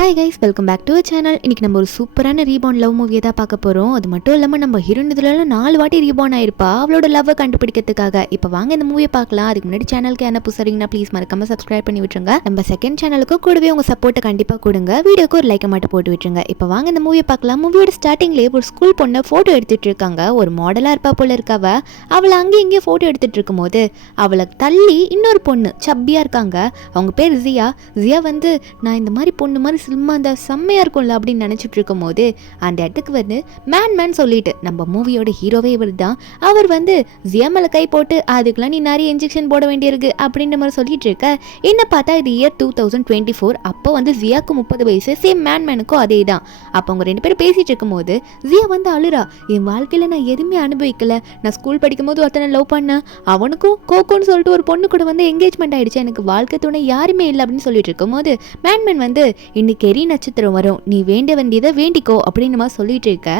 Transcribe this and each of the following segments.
Hi guys, welcome back to channel. இன்னைக்கு நம்ம ஒரு சூப்பரான ரீபான் லவ் மூவியை தான் பார்க்க போகிறோம். அது மட்டும் இல்லாமல் நம்ம ஹீரோயின் இதுலலாம் 4 வாட்டி ரீபான் ஆயிருப்பா அவளோட லவ்வை கண்டுபிடிக்கிறதுக்காக. இப்போ வாங்க இந்த மூவியை பார்க்கலாம். அதுக்கு முன்னாடி சேனலுக்கு என்ன புதுசாரிங்கன்னா ப்ளீஸ் மறக்காம சப்ஸ்கிரைப் பண்ணி விட்டுருங்க. நம்ம செகண்ட் சேனலுக்கு கூடவே உங்கள் சப்போர்ட்டை கண்டிப்பாக கொடுங்க. வீடியோக்கு ஒரு லைக்கை மட்டும் போட்டு விட்டுருங்க. இப்போ வாங்க இந்த மூவியை பார்க்கலாம். மூவியோட ஸ்டார்டிங்லேயே ஒரு ஸ்கூல் பொண்ணை ஃபோட்டோ எடுத்துகிட்டு இருக்காங்க. ஒரு மாடலாக இருப்பா போல இருக்காவ. அவளை அங்கேயும் இங்கேயும் ஃபோட்டோ எடுத்துகிட்டு இருக்கும்போது அவளை தள்ளி இன்னொரு பொண்ணு சப்பியாக இருக்காங்க. அவங்க பேர் ஜியா. ஜியா வந்து நான் இந்த மாதிரி பொண்ணு மாதிரி சினிமா அந்த செம்மையாக இருக்கும்ல அப்படின்னு நினச்சிட்டு இருக்கும் போது அந்த இடத்துக்கு வந்து மேன் சொல்லிட்டு நம்ம மூவியோட ஹீரோவே இவர் தான். அவர் வந்து ஜியா மேலே கை போட்டு அதுக்கெல்லாம் நீ நிறைய இன்ஜெக்ஷன் போட வேண்டியிருக்கு அப்படின்ற மாதிரி சொல்லிட்டு இருக்க. என்ன பார்த்தா இது இயர் 2024. அப்போ வந்து ஜியாவுக்கு 30 வயசு. சேம் மேனுக்கும் அதே தான். அப்போ அவங்க 2 பேரும் பேசிட்டு இருக்கும் போது ஜியா வந்து அழுறா. என் வாழ்க்கையில் நான் எதுவுமே அனுபவிக்கல. நான் ஸ்கூல் படிக்கும் போது ஒருத்தனை லவ் பண்ணேன். அவனுக்கும் கோகோன்னு சொல்லிட்டு ஒரு பொண்ணு கூட வந்து என்கேஜ்மெண்ட் ஆயிடுச்சு. எனக்கு வாழ்க்கை துணை யாருமே இல்லை அப்படின்னு சொல்லிட்டு இருக்கும் போது மேன் வந்து இன்னைக்கு எரி நட்சத்திரம் வரும், நீ வேண்ட வேண்டியதை வேண்டிக்கோ அப்படின்னு நம்ம சொல்லிட்டு இருக்க.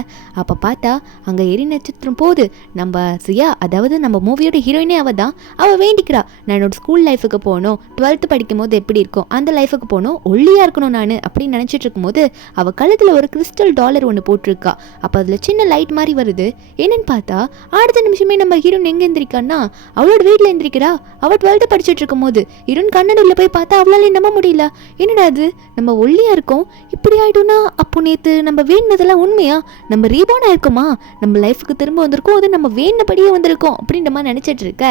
அப்போ பார்த்தா அங்கே எரி நட்சத்திரம் போது நம்ம ஜியா, அதாவது நம்ம மூவியோட ஹீரோயினே அவள் தான். அவள் வேண்டிக்கிறா, நான் என்னோட ஸ்கூல் லைஃபுக்கு போகணும், 12th படிக்கும் போது எப்படி இருக்கும் அந்த லைஃபுக்கு போகணும், ஒல்லியாக இருக்கணும் நான் அப்படின்னு நினச்சிட்டு இருக்கும்போது அவள் கழுத்தில் ஒரு கிறிஸ்டல் டாலர் ஒன்று போட்டிருக்கா. அப்போ அதில் சின்ன லைட் மாதிரி வருது. என்னன்னு பார்த்தா அடுத்த நிமிஷமே நம்ம ஹீரோயின் எங்கே எந்திரிக்கான்னா அவளோட வீட்டில் எந்திரிக்கிறா. அவள் 12th படிச்சுட்டு இருக்கும் போது ஹீரோயின் கண்ணடியில் போய் பார்த்தா அவளாலே நம்ப முடியல. என்னடா அது, நம்ம ஒல்லியாக இருக்கோம், இப்படி ஆகிட்டோம்னா அப்போ நேற்று நம்ம வேணுனதெல்லாம் உண்மையா, நம்ம ரீபான் ஆயிருக்கோமா, நம்ம லைஃபுக்கு திரும்ப வந்திருக்கோம், அது நம்ம வேணுனபடியே வந்திருக்கோம் அப்படின்ற மாதிரி நினச்சிட்டு இருக்க.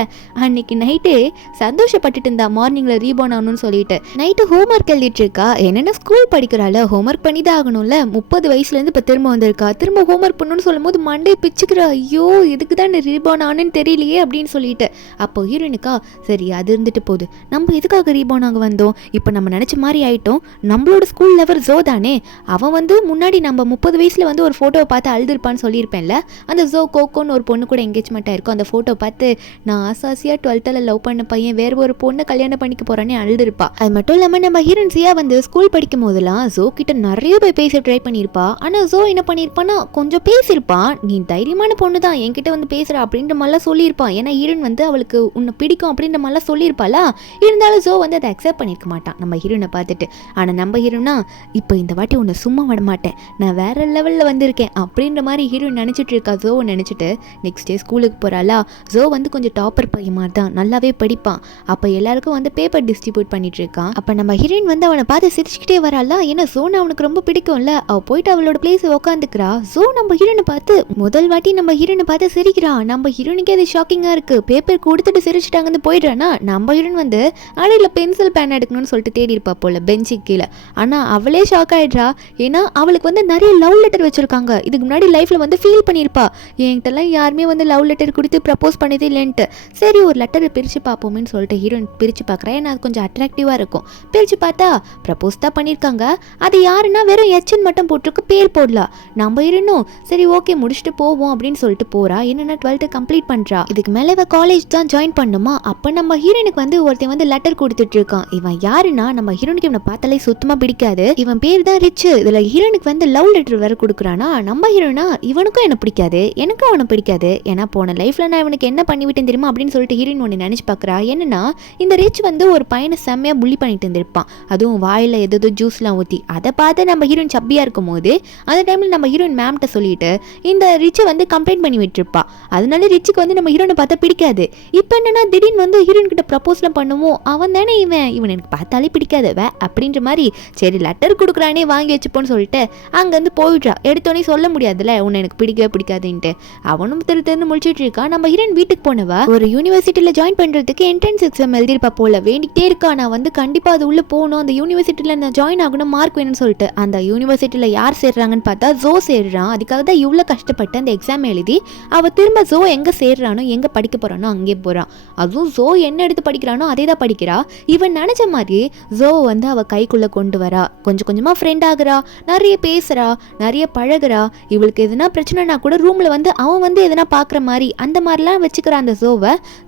அன்னைக்கு நைட்டே சந்தோஷப்பட்டுட்டு இருந்தா மார்னிங்கில் ரீபான் ஆகணும்னு சொல்லிட்டு. நைட்டு ஹோம்ஒர்க் எழுதிட்டு இருக்கா. என்னென்ன ஸ்கூல் படிக்கிறாள், ஹோம்ஒர்க் பண்ணி தான் ஆகணும்ல. 30 வயசுலேருந்து இப்போ திரும்ப வந்திருக்கா. திரும்ப ஹோம்ஒர்க் பண்ணணும்னு சொல்லும் போது மண்டே பிச்சுக்கிறா. ஐயோ எதுக்கு தான் ரீபான் ஆனேன்னு தெரியலையே அப்படின்னு சொல்லிட்டு. அப்போ ஹீரோயினுக்கா சரி அது இருந்துட்டு போகுது, நம்ம எதுக்காக ரீபான் ஆக வந்தோம், இப்போ நம்ம நினச்ச மாதிரி ஆயிட்டோம். நம்மளோட ஸ்கூல் லெவர் ஜோ தானே, அவன் வந்து முன்னாடி நம்ம 30 வயசில் வந்து ஒரு ஃபோட்டோவை பார்த்து அழுதுருப்பான்னு சொல்லியிருப்பேன்ல. அந்த ஜோ கோகோன்னு ஒரு பொண்ணு கூட என்கேஜ்மெண்ட் ஆயிருக்கும். அந்த ஃபோட்டோ பார்த்து நான் ஆசாசியாக 12th லவ் பண்ண பையன் வேறு ஒரு பொண்ணை கல்யாணம் பண்ணிக்க போகிறானே அழுதுருப்பா. அது மட்டும் இல்லாமல் நம்ம ஹீரோயின்ஸியாக வந்து ஸ்கூல் படிக்கும் போதெல்லாம் ஜோ கிட்ட நிறைய போய் பேச ட்ரை பண்ணியிருப்பா. ஆனால் ஜோ என்ன பண்ணியிருப்பான்னா கொஞ்சம் பேசியிருப்பான். நீ தைரியமான பொண்ணு தான் என்கிட்ட வந்து பேசுகிற அப்படின்ற மாதிரிலாம் சொல்லியிருப்பான். ஏன்னா ஹீரோயின் வந்து அவளுக்கு உன்னை பிடிக்கும் அப்படின்ற மாதிரிலாம் சொல்லியிருப்பாளா. இருந்தாலும் ஜோ வந்து அதை அக்செப்ட் பண்ணியிருக்க மாட்டான் நம்ம ஹீரோயினை பார்த்துட்டு. ஆனால் நம்ம ஹீரோனா இப்போ இந்த வாட்டி உன்னை சும்மா விட மாட்டேன், நான் வேற லெவலில் வந்திருக்கேன் அப்படின்ற மாதிரி ஹீரோயின் நினச்சிட்டு இருக்கா. ஜோவை நினச்சிட்டு நெக்ஸ்ட் டே ஸ்கூலுக்கு போகிறாளா. ஜோ வந்து கொஞ்சம் டாப்பர் பையன் மாதிரி தான், நல்லாவே படிப்பான். அப்போ எல்லாருக்கும் வந்து பேப்பர் டிஸ்ட்ரிபியூட் பண்ணிட்டு இருக்கான். அப்போ நம்ம ஹீரோயின் வந்து அவனை பார்த்து சிரிச்சுக்கிட்டே வராளா. ஏன்னா ஜோனை அவனுக்கு ரொம்ப பிடிக்கும்ல. அவள் போயிட்டு அவளோட பிளேஸ் உட்காந்துக்கிறா. ஜோ நம்ம ஹீரோனை பார்த்து முதல் வாட்டி நம்ம ஹீரோனை பார்த்து சிரிக்கிறான். நம்ம ஹீரோனுக்கே அது ஷாக்கிங்காக இருக்குது. பேப்பர் கொடுத்துட்டு சிரிச்சுட்டாங்கன்னு போயிடுறானா. நம்ம ஹீரோயின் வந்து அடையில் பென்சில் பேன் எடுக்கணும்னு சொல்லிட்டு தேடி இருப்பா போல பெஞ்சுக்கு கீழே. ஆனால் அவளே ஷாக் ஆகிடுறா. ஏன்னா அவளுக்கு வந்து நிறைய லவ் லெட்டர் வச்சுருக்காங்க. இதுக்கு முன்னாடி லைஃப்பில் வந்து ஃபீல் பண்ணியிருப்பா, என்கிட்டலாம் யாருமே வந்து லவ் லெட்டர் கொடுத்து ப்ரப்போஸ் பண்ணதே இல்லைன்ட்டு. சரி ஒரு லெட்டரை பிரித்து பார்ப்போமேன்னு சொல்லிட்டு ஹீரோயின் பிரித்து பார்க்குறேன். ஏன்னா அது கொஞ்சம் அட்ராக்டிவாக இருக்கும். பிரித்து பார்த்தா ப்ரப்போஸ் தான் பண்ணியிருக்காங்க. அது யாருன்னா வெறும் எச்என் மட்டும் போட்டிருக்கு, பேர் போடலாம். நம்ம ஹீரோனும் சரி ஓகே முடிச்சுட்டு போவோம் அப்படின்னு சொல்லிட்டு போகிறா. என்னென்னா 12th கம்ப்ளீட் பண்ணுறா. இதுக்கு மேலே இவன் காலேஜ் தான் ஜாயின் பண்ணுமா. அப்போ நம்ம ஹீரோனுக்கு வந்து ஒருத்தன் வந்து லெட்டர் கொடுத்துட்டு இருக்கான். இவன் யாருன்னா நம்ம ஹீரோனுக்கு இவனை பார்த்தாலே சுத்தமாக பிடிக்காது. இவன் பேர் தான் ரிச். இதில் ஹீரோனுக்கு வந்து லவ் லெட்டர் வேறு கொடுக்குறானா. நம்ம ஹீரோனா இவனுக்கும் என்ன பிடிக்காது, எனக்கும் அவனை பிடிக்காது. ஏன்னா போன லைஃப்பில் நான் இவனுக்கு என்ன பண்ணிவிட்டேன் தெரியுமா அப்படின்னு சொல்லிட்டு ஹீரோயின் ஒன்று நினச்சி பார்க்குறா. என்னன்னா இந்த ரிச் வந்து ஒரு பையனை செம்மையாக புள்ளி பண்ணிட்டு இருந்திருப்பான். அதுவும் வாயில் எதோ ஜூஸ்லாம் ஊற்றி. அதை பார்த்து நம்ம ஹீரோயின் சப்பியாக இருக்கும் போது அந்த டைமில் நம்ம ஹீரோயின் மேம்கிட்ட சொல்லிட்டு இந்த ரிச்சை வந்து கம்ப்ளைண்ட் பண்ணி விட்டுருப்பா. அதனால ரிச்சுக்கு வந்து நம்ம ஹீரோனை பார்த்தா பிடிக்காது. இப்போ என்னன்னா திடீர்னு வந்து ஹீரோயின் கிட்ட ப்ரப்போஸ்லாம் பண்ணுவோம். அவன் தானே இவன் எனக்கு பார்த்தாலே பிடிக்காது அப்படின்ற மாதிரி சரி லெட்டர் கொடுக்குறானே வாங்கி வச்சுப்போன்னு சொல்லிட்டு அங்கேருந்து போயிடுறா. எடுத்தோன்னே சொல்ல முடியாதுல்ல உன்னை எனக்கு பிடிக்காதுன்ட்டு. அவனும் திரு முடிச்சுட்டு இருக்கான். நம்ம ஹீரோயின் வீட்டுக்கு போனவ ஒரு யூனிவர்சிட்டியில் ஜாயின் பண்ணுறதுக்கு என்ட்ரன்ஸ் எக்ஸாம் எழுதிருப்பா போல. வேண்டிக்கிட்டே இருக்கா, நான் வந்து கண்டிப்பாக அது உள்ளே போகணும், அந்த யூனிவர்சிட்டியில் நான் ஜாயின் ஆகணும், மார்க் வேணும்னு சொல்லிட்டு. அந்த யூனிவர்சிட்டியில் யார் சேர்றாங்கன்னு பார்த்தா ஜோ சேர்றான். அதுக்காக தான் இவ்வளோ கஷ்டப்பட்டு அந்த எக்ஸாம் எழுதி அவள் திரும்ப ஜோ எங்கே சேர்றானோ எங்கே படிக்க போகிறானோ அங்கே போகிறான். அதுவும் ஜோ என்ன எடுத்து படிக்கிறானோ அதே தான் படிக்கிறா. இவன் நினச்ச மாதிரி ஜோ வந்து அவள் கைக்குள்ளே கொண்டு வரா. கொஞ்சம் கொஞ்சமாக ஃப்ரெண்ட் ஆகுறா. நிறைய நிறைய பேசுறா, நிறைய பழகுறா. இவளுக்கு எதுனா பிரச்சனைனா கூட ரூம்ல வந்து அவன் வந்து எதனா பாக்குற மாதிரி அந்த மாதிரிலாம் வச்சுக்கிற அந்த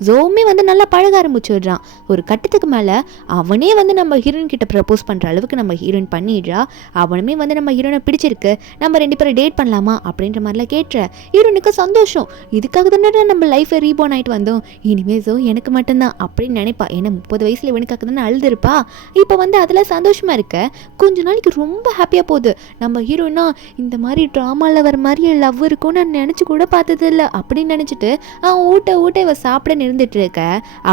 ஜோவுமே வந்து நல்லா பழக ஆரம்பிச்சிடுறான். ஒரு கட்டத்துக்கு மேல அவனே வந்து நம்ம ஹீரோயின் கிட்ட ப்ரப்போஸ் பண்ற அளவுக்கு நம்ம ஹீரோயின் பண்ணிடுறா. அவனுமே வந்து நம்ம ஹீரோனை பிடிச்சிருக்கு, நம்ம 2 பேரும் டேட் பண்ணலாமா அப்படின்ற மாதிரிலாம் கேட்ற ஹீரோனுக்கு சந்தோஷம். இதுக்காக தானே நம்ம லைஃபை ரீபோர்ன் ஆயிட்டு வந்தோம், இனிமே ஜோ எனக்கு மட்டும்தான் அப்படின்னு நினைப்பா. ஏன்னா 30 வயசுல இவனுக்காக தானே அழுதுருப்பா. இப்போ வந்து அதில் சந்தோஷமா இருக்க கொஞ்ச நாளைக்கு ரொம்ப ஹாப்பியாக போகுது. நம்ம ஹீரோனா இந்த மாதிரி ட்ராமாவில் வர மாதிரி லவ் இருக்கும்னு நான் நினச்சி கூட பார்த்தது இல்லை அப்படின்னு நினச்சிட்டு அவன் ஊட்ட இவ சாப்பிட நிறுந்துட்டு இருக்க.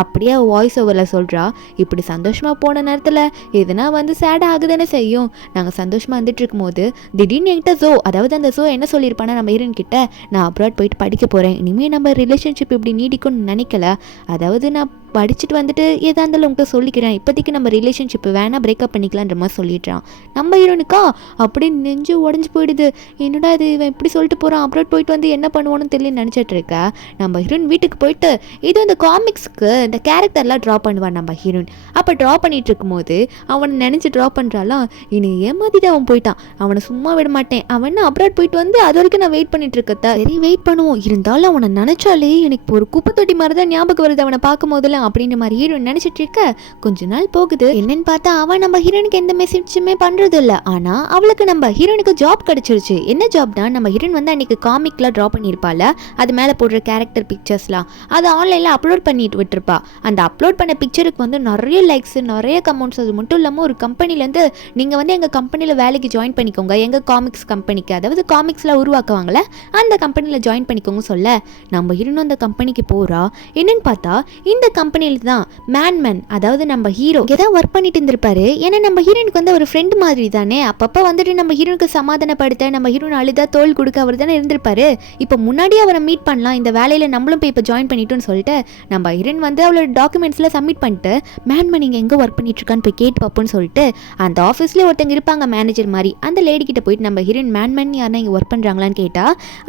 அப்படியே வாய்ஸ் ஓவரில் சொல்கிறா, இப்படி சந்தோஷமாக போன நேரத்தில் எதுனா வந்து சேடாக ஆகுதானே செய்யும். நாங்கள் சந்தோஷமாக வந்துட்டு இருக்கும்போது திடீர்னு என்கிட்ட அதாவது அந்த என்ன சொல்லியிருப்பானா நம்ம ஹீரோயின் கிட்ட, நான் அப்ராட் போயிட்டு படிக்க போகிறேன், இனிமேல் நம்ம ரிலேஷன்ஷிப் இப்படி நீடிக்கும்னு நினைக்கல, அதாவது நான் படிச்சுட்டு வந்துட்டு ஏதா இருந்தாலும் உங்கள்கிட்ட சொல்லிக்கிறேன், இப்போதைக்கு நம்ம ரிலேஷன்ஷிப் வேணால் பிரேக்கப் பண்ணிக்கலான்ற மாதிரி சொல்லிடுறான். நம்ம ஹீரோனுக்கா அப்படி நெஞ்சு உடஞ்சி போயிடுது. என்னடா இது இவன் இப்படி சொல்லிட்டு போகிறான், அப்ராட் போயிட்டு வந்து என்ன பண்ணுவான்னு தெரியல நினச்சிட்டு இருக்கா. நம்ம ஹீரோயின் வீட்டுக்கு போயிட்டு இது இந்த காமிக்ஸ்க்கு இந்த கேரக்டர்லாம் ட்ரா பண்ணுவான் நம்ம ஹீரோயின். அப்போ ட்ரா பண்ணிட்டு இருக்கும்போது அவனை நினச்சி ட்ரா பண்ணுறாலாம். இனி ஏமாத்திட்டு அவன் போயிட்டான், அவனை சும்மா விட மாட்டேன், அவன் அப்ராட் போயிட்டு வந்து அது வரைக்கும் நான் வெயிட் பண்ணிட்டு இருக்கத்தா. சரி வெயிட் பண்ணுவோம், இருந்தாலும் அவனை நினச்சாலே எனக்கு ஒரு குப்பை தொட்டி மாதிரி தான் ஞாபகம் வருது அவனை பார்க்கும் போதெல்லாம் அப்படின்ற மாதிரி ஹீரோயின் நினைச்சிட்டு இருக்க. கொஞ்ச நாள் போகுது. என்னன்னு பார்த்தா அவன் நம்ம ஹீரோனுக்கு எந்த மெசேஜுமே பண்றது இல்ல. ஆனா அவளுக்கு நம்ம ஹீரோனுக்கு ஜாப் கிடைச்சிருச்சு. என்ன ஜாப்னா, நம்ம ஹீரோயின் வந்து அன்னைக்கு காமிக்ல டிரா பண்ணிருப்பால, அது மேல போடுற கேரக்டர் பிக்சர்ஸ்லாம் அதை ஆன்லைன்ல அப்லோட் பண்ணிட்டு விட்டுருப்பா. அந்த அப்லோட் பண்ண பிக்சருக்கு வந்து நிறைய லைக்ஸ், நிறைய கமெண்ட்ஸ். அது மட்டும் இல்லாம ஒரு கம்பெனில இருந்து நீங்க வந்து எங்க கம்பெனில வேலைக்கு ஜாயின் பண்ணிக்கோங்க, எங்க காமிக்ஸ் கம்பெனிக்கு, அதாவது காமிக்ஸ்ல உருவாக்குவாங்கல்ல அந்த கம்பெனில ஜாயின் பண்ணிக்கோங்க சொல்ல நம்ம ஹீரோனும் அந்த கம்பெனிக்கு போறா. என்னன்னு பார்த்தா இந்த கம்பெனியில் தான் மேன் அதாவது நம்ம ஹீரோ ஏதாவது ஒர்க் பண்ணிட்டு இருந்திருப்பாரு. ஏன்னா நம்ம ஹீரோனுக்கு வந்து ஒரு ஃப்ரெண்ட் மாதிரி தானே, அப்பப்போ வந்துட்டு நம்ம ஹீரோனுக்கு சமாதானப்படுத்த, நம்ம ஹீரோன் அழுதா தோல் கொடுக்க அவர் தானே இருந்திருப்பாரு. இப்போ முன்னாடியே அவரை மீட் பண்ணலாம், இந்த வேலையில் நம்மளும் போய் இப்போ ஜாயின் பண்ணிட்டோன்னு சொல்லிட்டு நம்ம ஹீரோன் வந்து அவளோட டாக்குமெண்ட்ஸ்லாம் சப்மிட் பண்ணிட்டு மேன் இங்கே எங்கே ஒர்க் பண்ணிட்டு இருக்கான்னு போய் கேட்டு பார்ப்போம்னு சொல்லிட்டு அந்த ஆஃபீஸ்லேயே ஒருத்தங்க இருப்பாங்க மேனேஜர் மாதிரி, அந்த லேடி கிட்ட போயிட்டு நம்ம ஹீரோயின் மேன் யாருன்னா இங்கே ஒர்க் பண்ணுறாங்களான்னு கேட்டா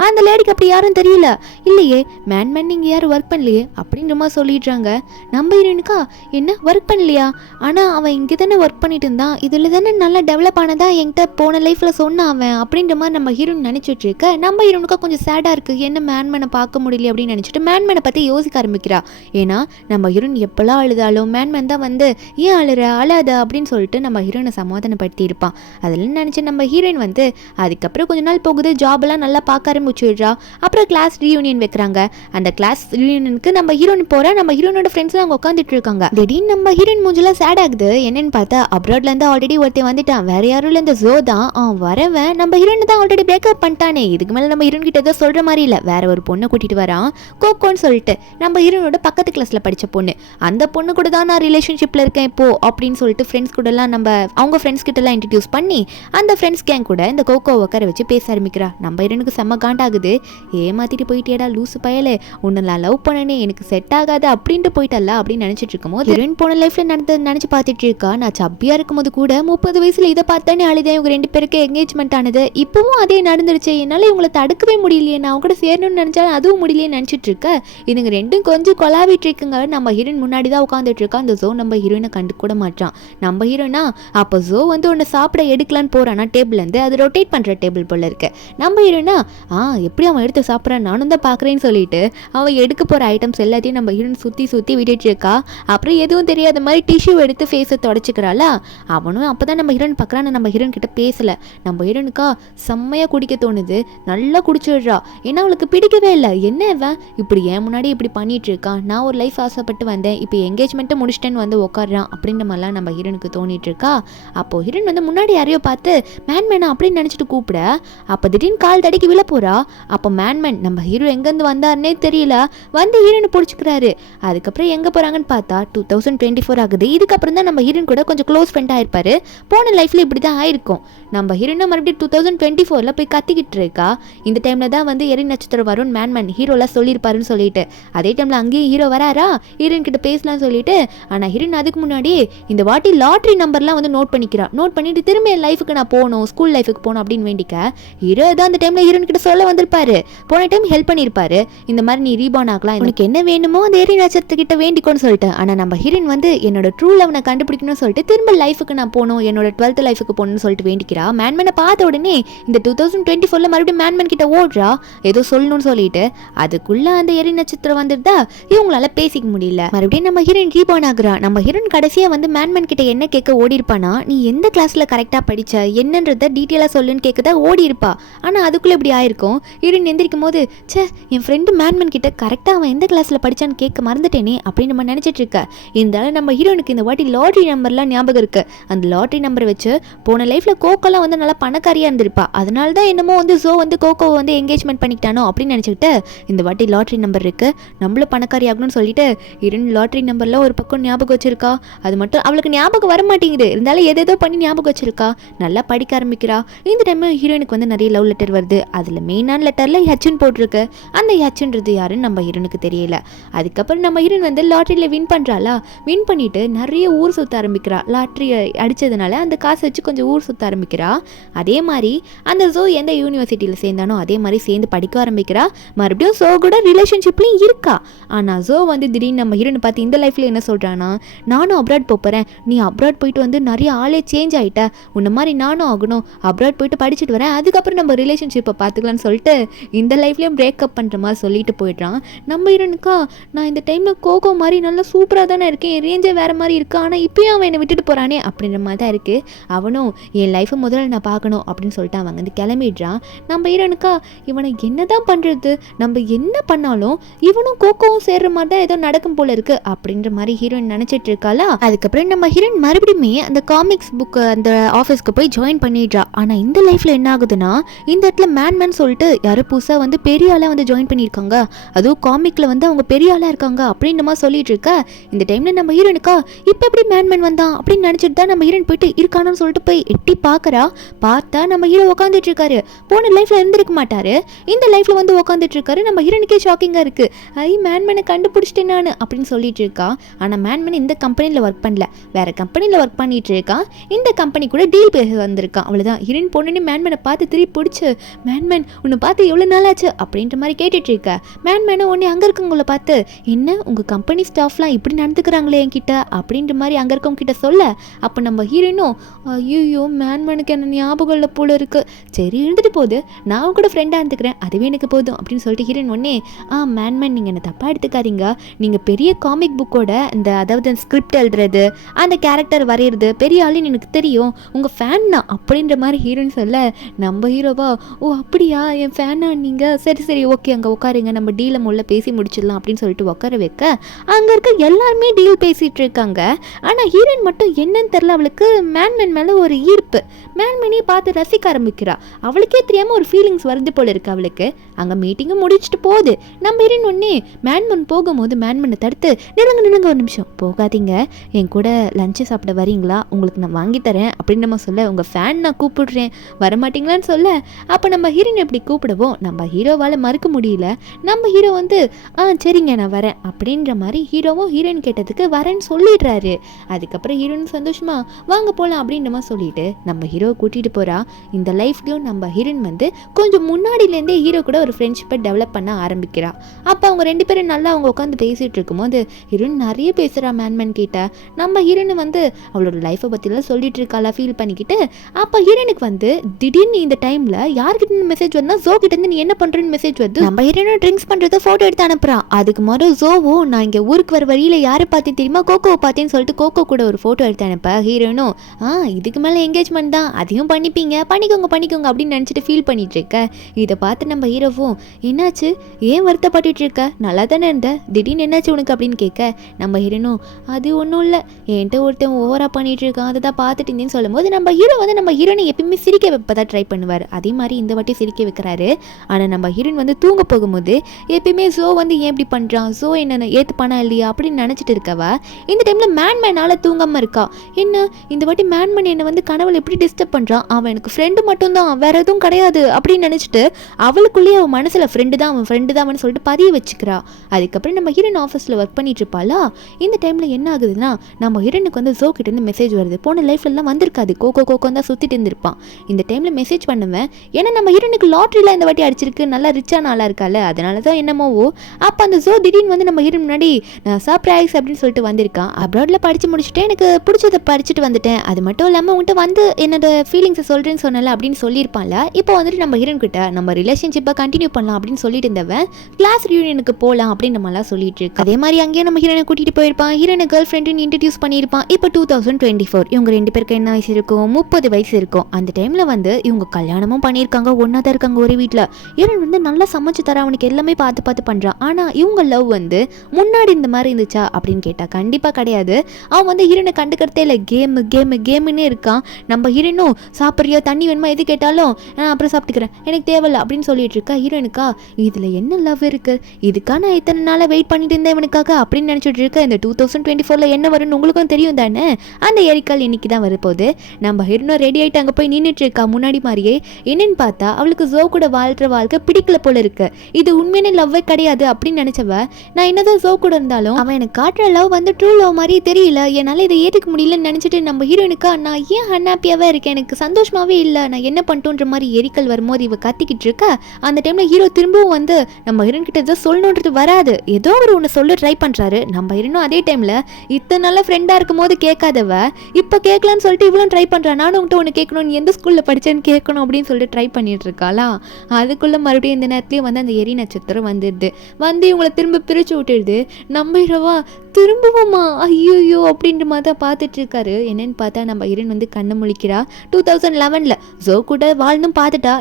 அந்த லேடிக்கு அப்படி யாரும் தெரியல. இல்லையே மேன் இங்கே யாரும் ஒர்க் பண்ணலையே அப்படின்ற மாதிரி சொல்லிடுறாங்க. நம்ம ஹீரோனுக்கா என்ன ஒர்க் பண்ணலையா, ஆனால் அவன் இங்கே தானே ஒர்க் பண்ணிட்டு இருந்தான், இதில் தானே நல்லா டெவலப் ஆனதா என்கிட்ட போன லைஃப்பில் சொன்னான் அவன் அப்படின்ற மாதிரி நம்ம ஹீரோன் நினச்சிட்டு இருக்க. நம்ம ஹீரோனுக்கா கொஞ்சம் சேடாக இருக்குது, என்ன மேனை பார்க்க முடியல அப்படின்னு நினச்சிட்டு மேனை பற்றி யோசிக்க ஆரம்பிக்கிறா. ஏன்னா நம்ம ஹீரோன் எப்போல்லாம் அழுதாலும் மேன் தான் வந்து ஏன் அழாத அப்படின்னு சொல்லிட்டு நம்ம ஹீரோனை சமாதானப்படுத்தி இருப்பான். அதெல்லாம் நினச்சி நம்ம ஹீரோயின் வந்து அதுக்கப்புறம் கொஞ்ச நாள் போகுது, ஜாப்லாம் நல்லா பார்க்க ஆரம்பிச்சுடுறா. அப்புறம் கிளாஸ் ரீயூனியன் வைக்கிறாங்க. அந்த கிளாஸ் ரீயூனியனுக்கு நம்ம ஹீரோயின் போகிறா. நம்ம ஹீரோனோட ஃப்ரெண்ட்ஸ்லாம் அவங்க உட்காந்துட்டு இருக்காங்க. திடீர்னு நம்ம ஹீரோயின் மூஞ்சிலாம் சேட் ஆகுது. என்னன்னு பார்த்தா அப்ராட்ல இருந்து ஆல்ரெடி ஒருத்தன் வந்துட்டான், வேற யாரும் இல்லை இந்த ஜோ தான். வரவன் நம்ம ஹீரோயின் தான் ஆல்ரெடி பிரேக்கப் பண்ணிட்டானே, இதுக்கு மேலே நம்ம ஹீரோயின் கிட்ட ஏதோ சொல்ற மாதிரி இல்லை, வேற ஒரு பொண்ணை கூட்டிட்டு வரான் கோகோன்னு சொல்லிட்டு. நம்ம ஹீரோனோட பக்கத்து கிளாஸ்ல படிச்ச பொண்ணு, அந்த பொண்ணு கூட தான் நான் ரிலேஷன்ஷிப்ல இருக்கேன் இப்போ அப்படின்னு சொல்லிட்டு ஃப்ரெண்ட்ஸ் கூட எல்லாம் நம்ம அவங்க ஃப்ரெண்ட்ஸ் கிட்ட எல்லாம் இன்ட்ரடியூஸ் பண்ணி அந்த ஃப்ரெண்ட்ஸ் கேங் கூட இந்த கோகோ உட்கார வச்சு பேச ஆரம்பிக்கிறா. நம்ம ஹீரோனுக்கு செம்ம காண்டாகுது. ஏமாத்திட்டு போயிட்டேடா லூசு பயலே, உன்னை நான் லவ் பண்ணனே எனக்கு செட் ஆகாது அப்படின்ட்டு போயிட்டல்ல அப்படின்னு நினைச்சிட்டு இருக்கும்போது ஹீரோயின் போன லைஃப்ல நடந்தது நினைச்சு பார்த்துட்டு இருக்கா. நான் சப்பியா இருக்கும்போது கூட 30 வயசுல இதை பார்த்தானே அழுதேன், இவங்க 2 பேருக்கு என்கேஜ்மெண்ட் ஆனது, இப்பவும் அதே நடந்துருச்சு, என்னால இவங்களை தடுக்கவே முடியலையே, நான் அவங்க கூட சேரணும்னு நினைச்சாலும் அதுவும் முடியலையே நினைச்சிட்டு இருக்க. இதுங்க ரெண்டும் கொஞ்சம் கொலாவிட்டு இருக்குங்க. நம்ம ஹீரோயின் முன்னாடி தான் உட்காந்துட்டு இருக்கா. அந்த ஜோ நம்ம ஹீரோயினை கண்டு கூட மாட்டான். நம்ம ஹீரோயினா அப்போ ஜோ வந்து ஒன்று சாப்பிட எடுக்கலான்னு போறானா டேபிள் இருந்து, அது ரொட்டேட் பண்ற டேபிள் போல இருக்கு. நம்ம ஹீரோயினா எப்படி அவன் எடுத்து சாப்பிட்றான் நானும் தான் பார்க்குறேன்னு சொல்லிட்டு அவன் எடுக்க போகிற ஐட்டம்ஸ் எல்லாத்தையும் நம்ம ஹீரோயின் சுற்றி விட்டுட்டு இருக்கா. அப்புறம் எதுவும் தெரியாத மாதிரி டிஷ்யூ எடுத்து ஃபேஸை தொடச்சிக்கிறாளா. அவனும் அப்போ தான் நம்ம ஹீரோயின் பார்க்குறான்னு நம்ம ஹீரோயின் கிட்ட பேசலை. நம்ம ஹீரோனுக்கா செம்மையாக குடிக்க தோணுது, நல்லா குடிச்சிடுறா. ஏன்னா அவளுக்கு பிடிக்கவே இல்லை, என்ன இவன் இப்படி ஏன் முன்னாடி இப்படி பண்ணிட்டு இருக்கான், நான் ஒரு லைஃப் ஆசைப்பட்டு வந்தேன், இப்போ என்கேஜ்மெண்ட்டை முடிச்சிட்டேன்னு வந்து உட்காடுறான் அப்படின்ற மாதிரிலாம் நம்ம ஹீரோனுக்கு தோணிட்டு இருக்கா. அப்போது ஹீரோயின் வந்து முன்னாடி யாரையோ பார்த்து மேன் அப்படின்னு நினச்சிட்டு கூப்பிட, அப்போ திடீர்னு கால் தடிக்கி விழ போகிறா. அப்போ மேன் நம்ம ஹீரோ எங்கேருந்து வந்தாருன்னே தெரியல, வந்து ஹீரோனை பிடிச்சிக்கிறாரு. அதுக்கப்புறம் எங்கே போகிறாங்கன்னு பார்த்தா 2024 ஆகுது. இதுக்கப்புறம் தான் நம்ம ஹீரோயின் கூட கொஞ்சம் க்ளோஸ் ஃப்ரெண்டாக இருப்பார். போன லைஃப்பில் இப்படி தான் ஆயிருக்கும். நம்ம ஹீரோயினும் மறுபடியும் 2024 போய் கத்திக்கிட்டு இருக்கா. இந்த டைமில் தான் வந்து எரி நட்சத்திரம் வரும்னு மேன் ஹீரோலாம் சொல்லியிருப்பாருன்னு சொல்லிட்டு, அதே டைமில் அங்கேயும் ஹீரோ வராரா, ஹீரோயின் கிட்ட பேசலாம்னு சொல்லிட்டு. ஆனால் ஹீரோயின் அதுக்கு முன்னாடி இந்த வாட்டி லாட்ரி நம்பர்லாம் வந்து நோட் பண்ணிக்கிறா. நோட் பண்ணிட்டு திரும்ப என் லைஃபுக்கு நான் போகணும், ஸ்கூல் லைஃபுக்கு போகணும் அப்படின்னு வேண்டிக்க ஹீரோ தான் அந்த டைமில் ஹீரோயின் கிட்ட சொல்ல வந்திருப்பாரு. போன டைம் ஹெல்ப் பண்ணியிருப்பாரு, இந்த மாதிரி நீ ரீபார்ன் ஆகலாம், எனக்கு என்ன வேணுமோ அந்த ஏரி நட்சத்திரத்துக்கிட்ட வேண்டிக்கோன்னு சொல்லிட்டு. ஆனால் நம்ம ஹீரோயின் வந்து என்னோட ட்ரூ லவ் நான் கண்டுபிடிக்கணும்னு சொல்லிட்டு திரும்ப லைஃபுக்கு நான் போகணும், என்னோட 12th லைஃபுக்கு போகணும்னு சொல்லிட்டு வேண்டிக்கிறா. ஆரம்பிக்கிறா. மேன்மேனை பார்த்த உடனே இந்த 2024 மறுபடியும் மேன்மேன் கிட்ட ஓடுறா ஏதோ சொல்லணும்னு சொல்லிட்டு. அதுக்குள்ள அந்த எரி நட்சத்திரம் வந்துருதா, இவங்களால பேசிக்க முடியல. மறுபடியும் நம்ம ஹீரோயின் ரீபார்ன் ஆகுறா. நம்ம ஹீரோயின் கடைசியா வந்து மேன்மேன் கிட்ட என்ன கேட்க ஓடி இருப்பானா, நீ எந்த கிளாஸ்ல கரெக்டா படிச்ச என்னன்றத டீட்டெயிலா சொல்லுன்னு கேட்கதா ஓடி இருப்பா. ஆனா அதுக்குள்ள இப்படி ஆயிருக்கும். ஹீரோயின் எந்திரிக்கும் போது சே என் ஃப்ரெண்டு மேன்மேன் கிட்ட கரெக்டா அவன் எந்த கிளாஸ்ல படிச்சான்னு கேட்க மறந்துட்டேனே அப்படின்னு நம்ம நினைச்சிட்டு இருக்க. இருந்தாலும் நம்ம ஹீரோனுக்கு இந்த வாட்டி லாட்ரி நம்பர்லாம் ஞாபகம் இருக்கு. அந்த லாட்ரி நம்பர் வச்சு போன லைஃப்ல கோகோலாம் வந்து நல்லா பணக்காரியா இருந்திருப்பா. அதனால தான் என்னமோ வந்து ஜோ வந்து கோகோவை வந்து என்கேஜ்மெண்ட் பண்ணிக்கிட்டானோ அப்படின்னு நினைச்சுக்கிட்டு இந்த வாட்டி லாட்ரி நம்பர் இருக்கு நம்மளும் பணக்காரி ஆகணும்னு சொல்லிட்டு இரண்டு லாட்ரி நம்பர்ல ஒரு பக்கம் ஞாபகம் வச்சிருக்கா. அது மட்டும் அவளுக்கு ஞாபகம் வர மாட்டேங்குது. இருந்தாலும் ஏதேதோ பண்ணி ஞாபகம் வச்சிருக்கா. நல்லா படிக்க ஆரம்பிக்கிறா. இந்த டைம் ஹீரோனுக்கு வந்து நிறைய லவ் லெட்டர் வருது. அதுல மெயினான லெட்டர்ல ஹெச்ன்னு போட்டிருக்கு. அந்த ஹெச்ன்றது யாருன்னு நம்ம ஹீரோனுக்கு தெரியல. அதுக்கப்புறம் நம்ம ஹீரோன் வந்து லாட்ரியில வின் பண்றாளா. வின் பண்ணிட்டு நிறைய ஊர் சுத்த ஆரம்பிக்கிறா. லாட்ரி அடிச்சதுனால அந்த காசை வச்சு கொஞ்சம் ஊர் சுத்த ஆரம்பிக்கிறா. அதே மாதிரி அந்த ஜோ எந்த யூனிவர்சிட்டியில் சேர்ந்தானோ அதே மாதிரி சேர்ந்து படிக்க ஆரம்பிக்கிறா. மறுபடியும் ஜோ கூட ரிலேஷன்ஷிப்லையும் இருக்கா. ஆனால் ஜோ வந்து திடீர்னு நம்ம ஹீரோனை பார்த்து இந்த லைஃப்ல என்ன சொல்கிறான்னா, நானும் அப்ராட் போகிறேன், நீ அப்ராட் போயிட்டு வந்து நிறைய ஆளே சேஞ்ச் ஆகிட்ட, உன்ன மாதிரி நானும் ஆகணும், அப்ராட் போயிட்டு படிச்சுட்டு வரேன், அதுக்கப்புறம் நம்ம ரிலேஷன்ஷிப்பை பார்த்துக்கலான்னு சொல்லிட்டு இந்த லைஃப்லேயும் பிரேக்கப் பண்ணுற மாதிரி சொல்லிட்டு போயிடுறான். நம்ம ஹீரோனுக்கா நான் இந்த டைமில் கோகோ மாதிரி நல்லா சூப்பராக தானே இருக்கேன், என் ரேஞ்சே வேறு மாதிரி இருக்கா, ஆனால் இப்போயும் அவன் என்னை விட்டுட்டு போகிறானே அப்படின்ற மாதிரி தான் இருக்குது. அவனும் என் லைஃப்பை முதல்ல நான் பார்க்கணும் அப்படின்னு சொல்லிட்டு அவன் வந்து கிளம்பிடுறான். நம்ம ஹீரோனுக்கா இவனை என்ன தான் பண்ணுறது, நம்ம என்ன பண்ணாலும் இவனும் கோகோவும் சேர்ற மாதிரி தான் ஏதோ நடக்கும் போல இருக்கு அப்படின்ற மாதிரி ஹீரோயின் நினைச்சிட்டு இருக்காளா. அதுக்கப்புறம் நம்ம ஹீரோயின் மறுபடியுமே அந்த காமிக்ஸ் புக் அந்த ஆஃபீஸ்க்கு போய் ஜாயின் பண்ணிடுறா. ஆனால் இந்த லைஃப்ல என்ன ஆகுதுன்னா, இந்த இடத்துல மேன் சொல்லிட்டு யாரும் புதுசாக வந்து பெரிய ஆளாக வந்து ஜாயின் பண்ணியிருக்காங்க, அதுவும் காமிக்ல வந்து அவங்க பெரிய ஆளாக இருக்காங்க அப்படின்ற மாதிரி சொல்லிட்டு இருக்க. இந்த டைம்ல நம்ம ஹீரோனுக்கா இப்போ எப்படி மேன் வந்தான் அப்படின்னு நினைச்சிட்டு தான் நம்ம ஹீரோயின் போயிட்டு இருக்கானு சொல்லிட்டு போய் எட்டி பார்க்கறா. பார்த்தா நம்ம ஹீரோ உட்காந்துட்டு இருக்காரு. போன லைஃப்ல இருந்திருக்க மாட்டாரு, இந்த லைஃப்ல வந்து உட்காந்துட்டு இருக்காரு. நம்ம ஹீரோனுக்கே ஷாக்கிங்கா இருக்கு. ஐ மேன்மேனை கண்டுபிடிச்சிட்டேன் நான் அப்படின்னு சொல்லிட்டு இருக்கா. ஆனா மேன்மேன் இந்த கம்பெனியில் ஒர்க் பண்ணல, வேற கம்பெனியில் ஒர்க் பண்ணிட்டு இருக்கான். இந்த கம்பெனி கூட டீல் பேச வந்திருக்கான். அவ்வளவுதான். ஹீரோயின் பொண்ணு மேன்மேனை பார்த்து திருப்பி பிடிச்சு, மேன்மேன் உன்னை பார்த்து எவ்வளவு நாள் ஆச்சு அப்படின்ற மாதிரி கேட்டுட்டு இருக்க. மேன்மேனை உடனே அங்க இருக்கவங்கள பார்த்து, என்ன உங்க கம்பெனி ஸ்டாஃப்லாம் இப்படி நடந்துக்கிறாங்களே என்கிட்ட அப்படின்ற மாதிரி அங்க இருக்கவங்க கிட்ட சொல்ல. அப்ப நம்ம ஹீரோயினும் ஐயோ மேன்மேனுக்கு என்ன ஞாபகம் இல்லை போல இருக்கு, சரி இருந்துட்டு போகுது, நான் கூட ஃப்ரெண்டாக இருந்துக்கிறேன், அதுவே எனக்கு போதும் அப்படின்னு சொல்லிட்டு ஹீரோயின் ஒன்னே மேன்மேன் நீங்கள் என்ன தப்பாக எடுத்துக்காதீங்க, நீங்கள் பெரிய காமிக் புக்கோட இந்த அதாவது ஸ்கிரிப்ட் எழுதுறது அந்த கேரக்டர் வரைகிறது பெரிய ஆளுன்னு எனக்கு தெரியும், உங்கள் ஃபேன் தான் அப்படின்ற மாதிரி ஹீரோயின் சொல்ல. நம்ம ஹீரோவா ஓ அப்படியா என் ஃபேனா நீங்கள், சரி சரி ஓகே அங்கே உட்காருங்க, நம்ம டீலை முள்ள பேசி முடிச்சிடலாம் அப்படின்னு சொல்லிட்டு உட்கார வைக்க. அங்கே இருக்க எல்லாருமே டீல் பேசிகிட்டு இருக்காங்க. ஆனால் ஹீரோயின் மட்டும் என்னன்னு தெரில, அவளுக்கு மேன்மேன் மேலே ஒரு ஈர்ப்பு. மேன்மேனையே பார்த்து ரசிக்க ஆரம்பிக்கிறா. அவளுக்கே தெரியாமல் ஒரு ஃபீலிங்ஸ் வருது போல இருக்கு அவளுக்கு. அங்கே மீட்டிங்கும் முடிச்சுட்டு போகுது. நம்ம ஹீரோயின் ஒன்னே மேன்மேன் போகும்போது மேன்மேனை தடுத்து, நிலங்க ஒரு நிமிஷம் போகாதீங்க, என் கூட லஞ்சு சாப்பிட வரீங்களா, உங்களுக்கு நான் வாங்கி தரேன் அப்படின்னு நம்ம சொல்ல. உங்கள் ஃபேன் நான் கூப்பிடுறேன் வரமாட்டீங்களான்னு சொல்ல. அப்போ நம்ம ஹீரோயின் எப்படி கூப்பிடுவோம், நம்ம ஹீரோவால் மறுக்க முடியல. நம்ம ஹீரோ வந்து சரிங்க நான் வரேன் அப்படின்ற மாதிரி ஹீரோவும் ஹீரோயின் கேட்டதுக்கு வரேன்னு சொல்லிடுறாரு. அதுக்கப்புறம் ஹீரோயின் சந்தோஷமா வாங்க போகலாம் அப்படின்ற மாதிரி சொல்லிட்டு நம்ம ஹீரோவை கூட்டிகிட்டு போகிறா. இந்த லைஃப்லையும் நம்ம ஹீரோயின் வந்து கொஞ்சம் முன்னாடியிலேருந்தே ஹீரோ கூட ஒரு ஃப்ரெண்ட்ஷிப்பை டெவலப் பண்ண ஆரம்பிக்கிறா. அப்போ அவங்க ரெண்டு பேரும் நல்லா அவங்க உட்காந்து பேசிகிட்டு இருக்கும்போது ஹீரோயின் நிறைய பேசுகிறா மேன்மேன் கிட்ட. நம்ம ஹீரோயின் வந்து அவளோட லைஃப்பை பற்றிலாம் சொல்லிட்டு இருக்காளா ஃபீல் பண்ணிக்கிட்டு. அப்போ ஹீரோனுக்கு வந்து திடீர்னு இந்த டைமில் யார்கிட்ட மெசேஜ் வருதுன்னா ஜோ கிட்டேருந்து நீ என்ன பண்ணுறேன்னு மெசேஜ் வருது. நம்ம ஹீரோனும் ட்ரிங்க்ஸ் பண்ணுறத ஃபோட்டோ எடுத்து அனுப்புகிறான். அதுக்கு முதல் ஜோவோ நான் இங்கே ஊருக்கு வர வழியில் யாரை பார்த்தேன் தெரியுமா, கோகோவை பார்த்தேன்னு சொல்லிட்டு கோகோ கூட ஒரு ஃபோட்டோ எடுத்து அனுப்ப. ஹீரோனும் இதுக்கு மேலே என்கேஜ்மெண்ட் தான், அதையும் பண்ணிப்பீங்க, பண்ணிக்கோங்க அப்படின்னு நினச்சிட்டு ஃபீல் பண்ணிட்டு இருக்க. இதை பார்த்து நம்ம ஹீரோவும் என்னாச்சு ஏன் வருத்தப்பட்டு இருக்க, நல்லா தானே இருந்த, திடீர்னு என்னாச்சு உனக்கு அப்படின்னு கேட்க. நம்ம ஹீரோனும் அது ஒன்றும் இல்லை, என்கிட்ட ஒருத்தன் ஓவரா பண்ணிட்டு இருக்கான், அதை தான் பார்த்துட்டு இருந்தேன்னு சொல்லும் போது நம்ம ஹீரோ வந்து நம்ம ஹீரோனை எப்பயுமே சிரிக்க வைப்பதான் ட்ரை பண்ணுவார். அதே மாதிரி இந்த வாட்டி சிரிக்க வைக்கிறாரு. ஆனால் நம்ம ஹீரோயின் வந்து தூங்க போகும்போது எப்பயுமே ஜோ வந்து ஏன் இப்படி பண்ணுறான், ஜோ என்ன ஏற்றுப்பானா இல்லையா அப்படின்னு நினச்சிட்டு இருக்கவ இந்த டைமில் மேனால தூங்காமல் இருக்கா. என்ன இந்த வாட்டி மேன் என்னை வந்து கனவுல எப்படி டிஸ்டர்ப் பண்ணுறான், அவன் எனக்கு ஃப்ரெண்டு மட்டும்தான் வேற எதுவும் கிடையாது அப்படின்னு நினச்சிட்டு அவளுக்குள்ளேயே அவன் மனசில் ஃப்ரெண்டு தான் சொல்லிட்டு பதிய வச்சுக்கிறா. அதுக்கப்புறம் நம்ம ஹீரோயின் ஆஃபீஸில் ஒர்க் பண்ணிட்டு இருப்பாளா. இந்த டைமில் என்ன ஆகுதுன்னா நம்ம ஹீரோனுக்கு வந்து ஜோ கிட்டேருந்து மெசேஜ் வருது. போன லைஃப்லாம் வந்திருக்காது, கோகோ தான் சுற்றிட்டு இருந்திருப்பான். இந்த டைமில் மெசேஜ் பண்ணுவேன், ஏன்னா நம்ம ஹீரோனுக்கு லாட்ரிலாம் இந்த வாட்டி அடிச்சிருக்கு, நல்லா ரிச்சான ஆளாக இருக்கால, அதனால தான் என்னமோவோ. அப்போ அந்த ஜோ திடீர்னு வந்து நம்ம ஹீரோயின் முன்னாடி சர்ப்ரைஸ் அப்படின்னு சொல்லிட்டு வந்திருக்கான். அப்ராட்ல படித்து முடிச்சுட்டு எனக்கு பிடிச்சதை படிச்சுட்டு வந்துட்டேன், அது மட்டும் இல்லாமல் உன்கிட்ட வந்து என்னோட ஃபீலிங்ஸை சொல்கிறேன்னு சொன்னல அப்படின்னு சொல்லியிருப்பான்ல. இப்போ வந்துட்டு நம்ம ஹீரோன் கிட்ட நம்ம ரிலேஷன்ஷிப்பை கண்டினியூ பண்ணலாம் அப்படின்னு சொல்லிட்டு இருந்தவன் கிளாஸ் ரியூனியனுக்கு போகலாம் அப்படின்னு நம்மளாம் சொல்லிட்டு இருக்கு. அதே மாதிரி அங்கேயே நம்ம ஹீரோனை கூட்டிகிட்டு போயிருப்பான். ஹீரோனை கேர்ள் ஃப்ரெண்டுன்னு இன்ட்ரடியூஸ் பண்ணியிருப்பான். இப்போ 2024 இவங்க 2 பேருக்கு என்ன வயசு இருக்கும்? 30 வயசு இருக்கும். அந்த டைமில் வந்து இவங்க கல்யாணமும் பண்ணியிருக்காங்க, ஒன்றா தான் இருக்காங்க ஒரு வீட்டில். ஹீரோன் வந்து நல்லா சமைச்சு தர அவனுக்கு எல்லாமே பார்த்து பார்த்து பண்ணுறான். ஆனால் இவங்க லவ் வந்து முன்னாடி இந்த மாதிரி இருந்துச்சா அப்படின்னு கேட்டால் கண்டிப்பாக கிடையாது. அவன் வந்து ஹீரோனை கண்டுக்கிறதே இல்லை, கேமுன்னே இருக்கான். நம்ம ஹீரோனும் சாப்பிட்றியா, தண்ணி வேணுமா, எது கேட்டாலும் அப்புறம் சாப்பிட்டுக்கிறேன், எனக்கு தேவையில்ல அப்படின்னு சொல்லிட்டு இருக்கா. ஹீரோனுக்கா இதில் என்ன லவ் இருக்கு, இதுக்காக நான் இத்தனை நாளாக வெயிட் பண்ணிட்டு இருந்தேன் இவனுக்காக அப்படின்னு நினச்சிட்டு இருக்க. இந்த 2024 என்ன வரும்னு உங்களுக்கும் தெரியும் தானே. அந்த எரிக்கால் இன்னைக்கு தான் வரப்போகுது. நம்ம ஹீரோனும் ரெடி ஆகிட்டு அங்கே போய் நின்றுட்டு இருக்கா முன்னாடி மாதிரியே. என்னன்னு பார்த்தா அவளுக்கு ஜோ கூட வாழ்கிற வாழ்க்கை பிடிக்கல போல இருக்கு. இது உண்மையான லவ்வே கிடையாது அப்படின்னு நினச்சவ, நான் என்னதான் ஜோ கூட இருந்தாலும் அவன் எனக்கு காட்டுற லவ் வந்து ட்ரூ லவ் மாதிரியே தெரியல, என்னால் இதை ஏற்றுக்க முடியலன்னு நினச்சிட்டு நம்ம ஹீரோனுக்கா நான் ஏன் அன்ஹாப்பியாகவே இருக்கேன், எனக்கு சந்தோஷமாகவே இல்லை, நான் என்ன பண்ணிட்டோன்ற மாதிரி எரிக்கல் வரும்போது இவ கத்திக்கிட்டு இருக்க. அந்த டைமில் ஹீரோ திரும்பவும் வந்து நம்ம ஹீரோன் கிட்ட ஏதோ சொல்லணுன்றது வராது, ஏதோ ஒரு ஒன்று சொல்ல ட்ரை பண்ணுறாரு. நம்ம ஹீரோனும் அதே டைமில் இத்தனை நல்ல ஃப்ரெண்டாக இருக்கும் போது கேட்காதவ இப்போ கேட்கலான்னு சொல்லிட்டு இவ்வளோ ட்ரை பண்ணுறா. நானும் உங்கள்கிட்ட ஒன்று கேட்கணும், நீ எந்த ஸ்கூலில் படித்தேன்னு கேட்கணும் அப்படின்னு சொல்லிட்டு ட்ரை பண்ணிட்டு இருக்காளா. அதுக்குள்ளே மறுபடியும் இந்த நேரத்துலேயும் வந்து அந்த எரி நட்சத்திரம் வந்துடுது. வந்து இவங்களை திரும்ப பிரித்து விட்டுடுது. நம்ம ஹீரோவா திரும்பவுமா ஐயோ அப்படின்ற மாதிரி தான் பார்த்துட்டு இருக்காரு. என்னன்னு பார்த்தா நம்ம ஹீரோன் வந்து கண்ணை முழிக்கிறா. 2011 ஜோ கூட வாழ்ந்தும் பார்த்துட்டா,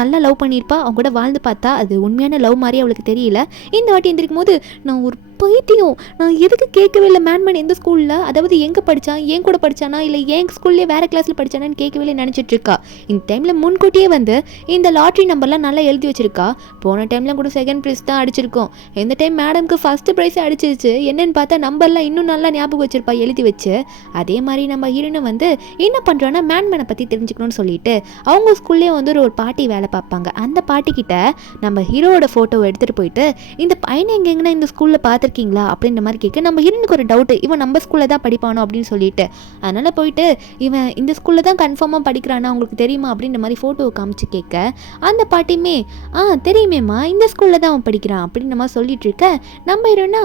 நல்லா லவ் பண்ணியிருப்பா. அவங்க கூட வாழ்ந்து பார்த்தா அது உண்மையான லவ் மாதிரி அவளுக்கு தெரியல. இந்த வாட்டி எந்திரிக்கும் போது நான் ஒரு பைத்தியம், நான் எதுக்கு கேட்கவே இல்லை மேன்மேன் எந்த ஸ்கூலில், அதாவது எங்கே படித்தான், ஏன் கூட படித்தானா இல்லை என் ஸ்கூல்லேயே வேறு கிளாஸில் படித்தானான்னு கேட்கவே இல்லை நினச்சிட்டு இருக்கா. இந்த டைமில் முன்கூட்டியே வந்து இந்த லாட்ரி நம்பர்லாம் நல்லா எழுதி வச்சிருக்கா. போன டைமில் கூட செகண்ட் ப்ரைஸ் தான் அடிச்சிருக்கோம். இந்த டைம் மேடம்க்கு ஃபஸ்ட்டு ப்ரைஸே அடிச்சிருச்சு. என்னன்னு பார்த்தா நம்பர்லாம் இன்னும் நல்லா ஞாபகம் வச்சிருப்பா எழுதி வச்சு. அதே மாதிரி நம்ம ஹீரோனும் வந்து என்ன பண்ணுறோன்னா மேன்மேனை பற்றி தெரிஞ்சுக்கணும்னு சொல்லிட்டு அவங்க ஸ்கூல்லேயே வந்து ஒரு பாட்டி வேலை பார்ப்பாங்க. அந்த பாட்டிக்கிட்ட நம்ம ஹீரோவோட ஃபோட்டோவை எடுத்துகிட்டு போயிட்டு இந்த பையனை எங்கெங்கன்னா இந்த ஸ்கூலில் பார்த்துருக்கீங்களா அப்படின்ற மாதிரி கேட்க நம்ம ஹீரோனுக்கு ஒரு டவுட்டு, இவன் நம்ம ஸ்கூலில் தான் படிப்பானோ அப்படின்னு சொல்லிட்டு. அதனால் போயிட்டு இவன் இந்த ஸ்கூலில் தான் கன்ஃபார்மாக படிக்கிறானா உங்களுக்கு தெரியுமா அப்படின்ற மாதிரி ஃபோட்டோவை காமிச்சு கேட்க அந்த பாட்டியுமே தெரியுமேம்மா இந்த ஸ்கூலில் தான் அவன் படிக்கிறான் அப்படின்ற மாதிரி சொல்லிட்டு இருக்க. நம்ம ஹீரோனா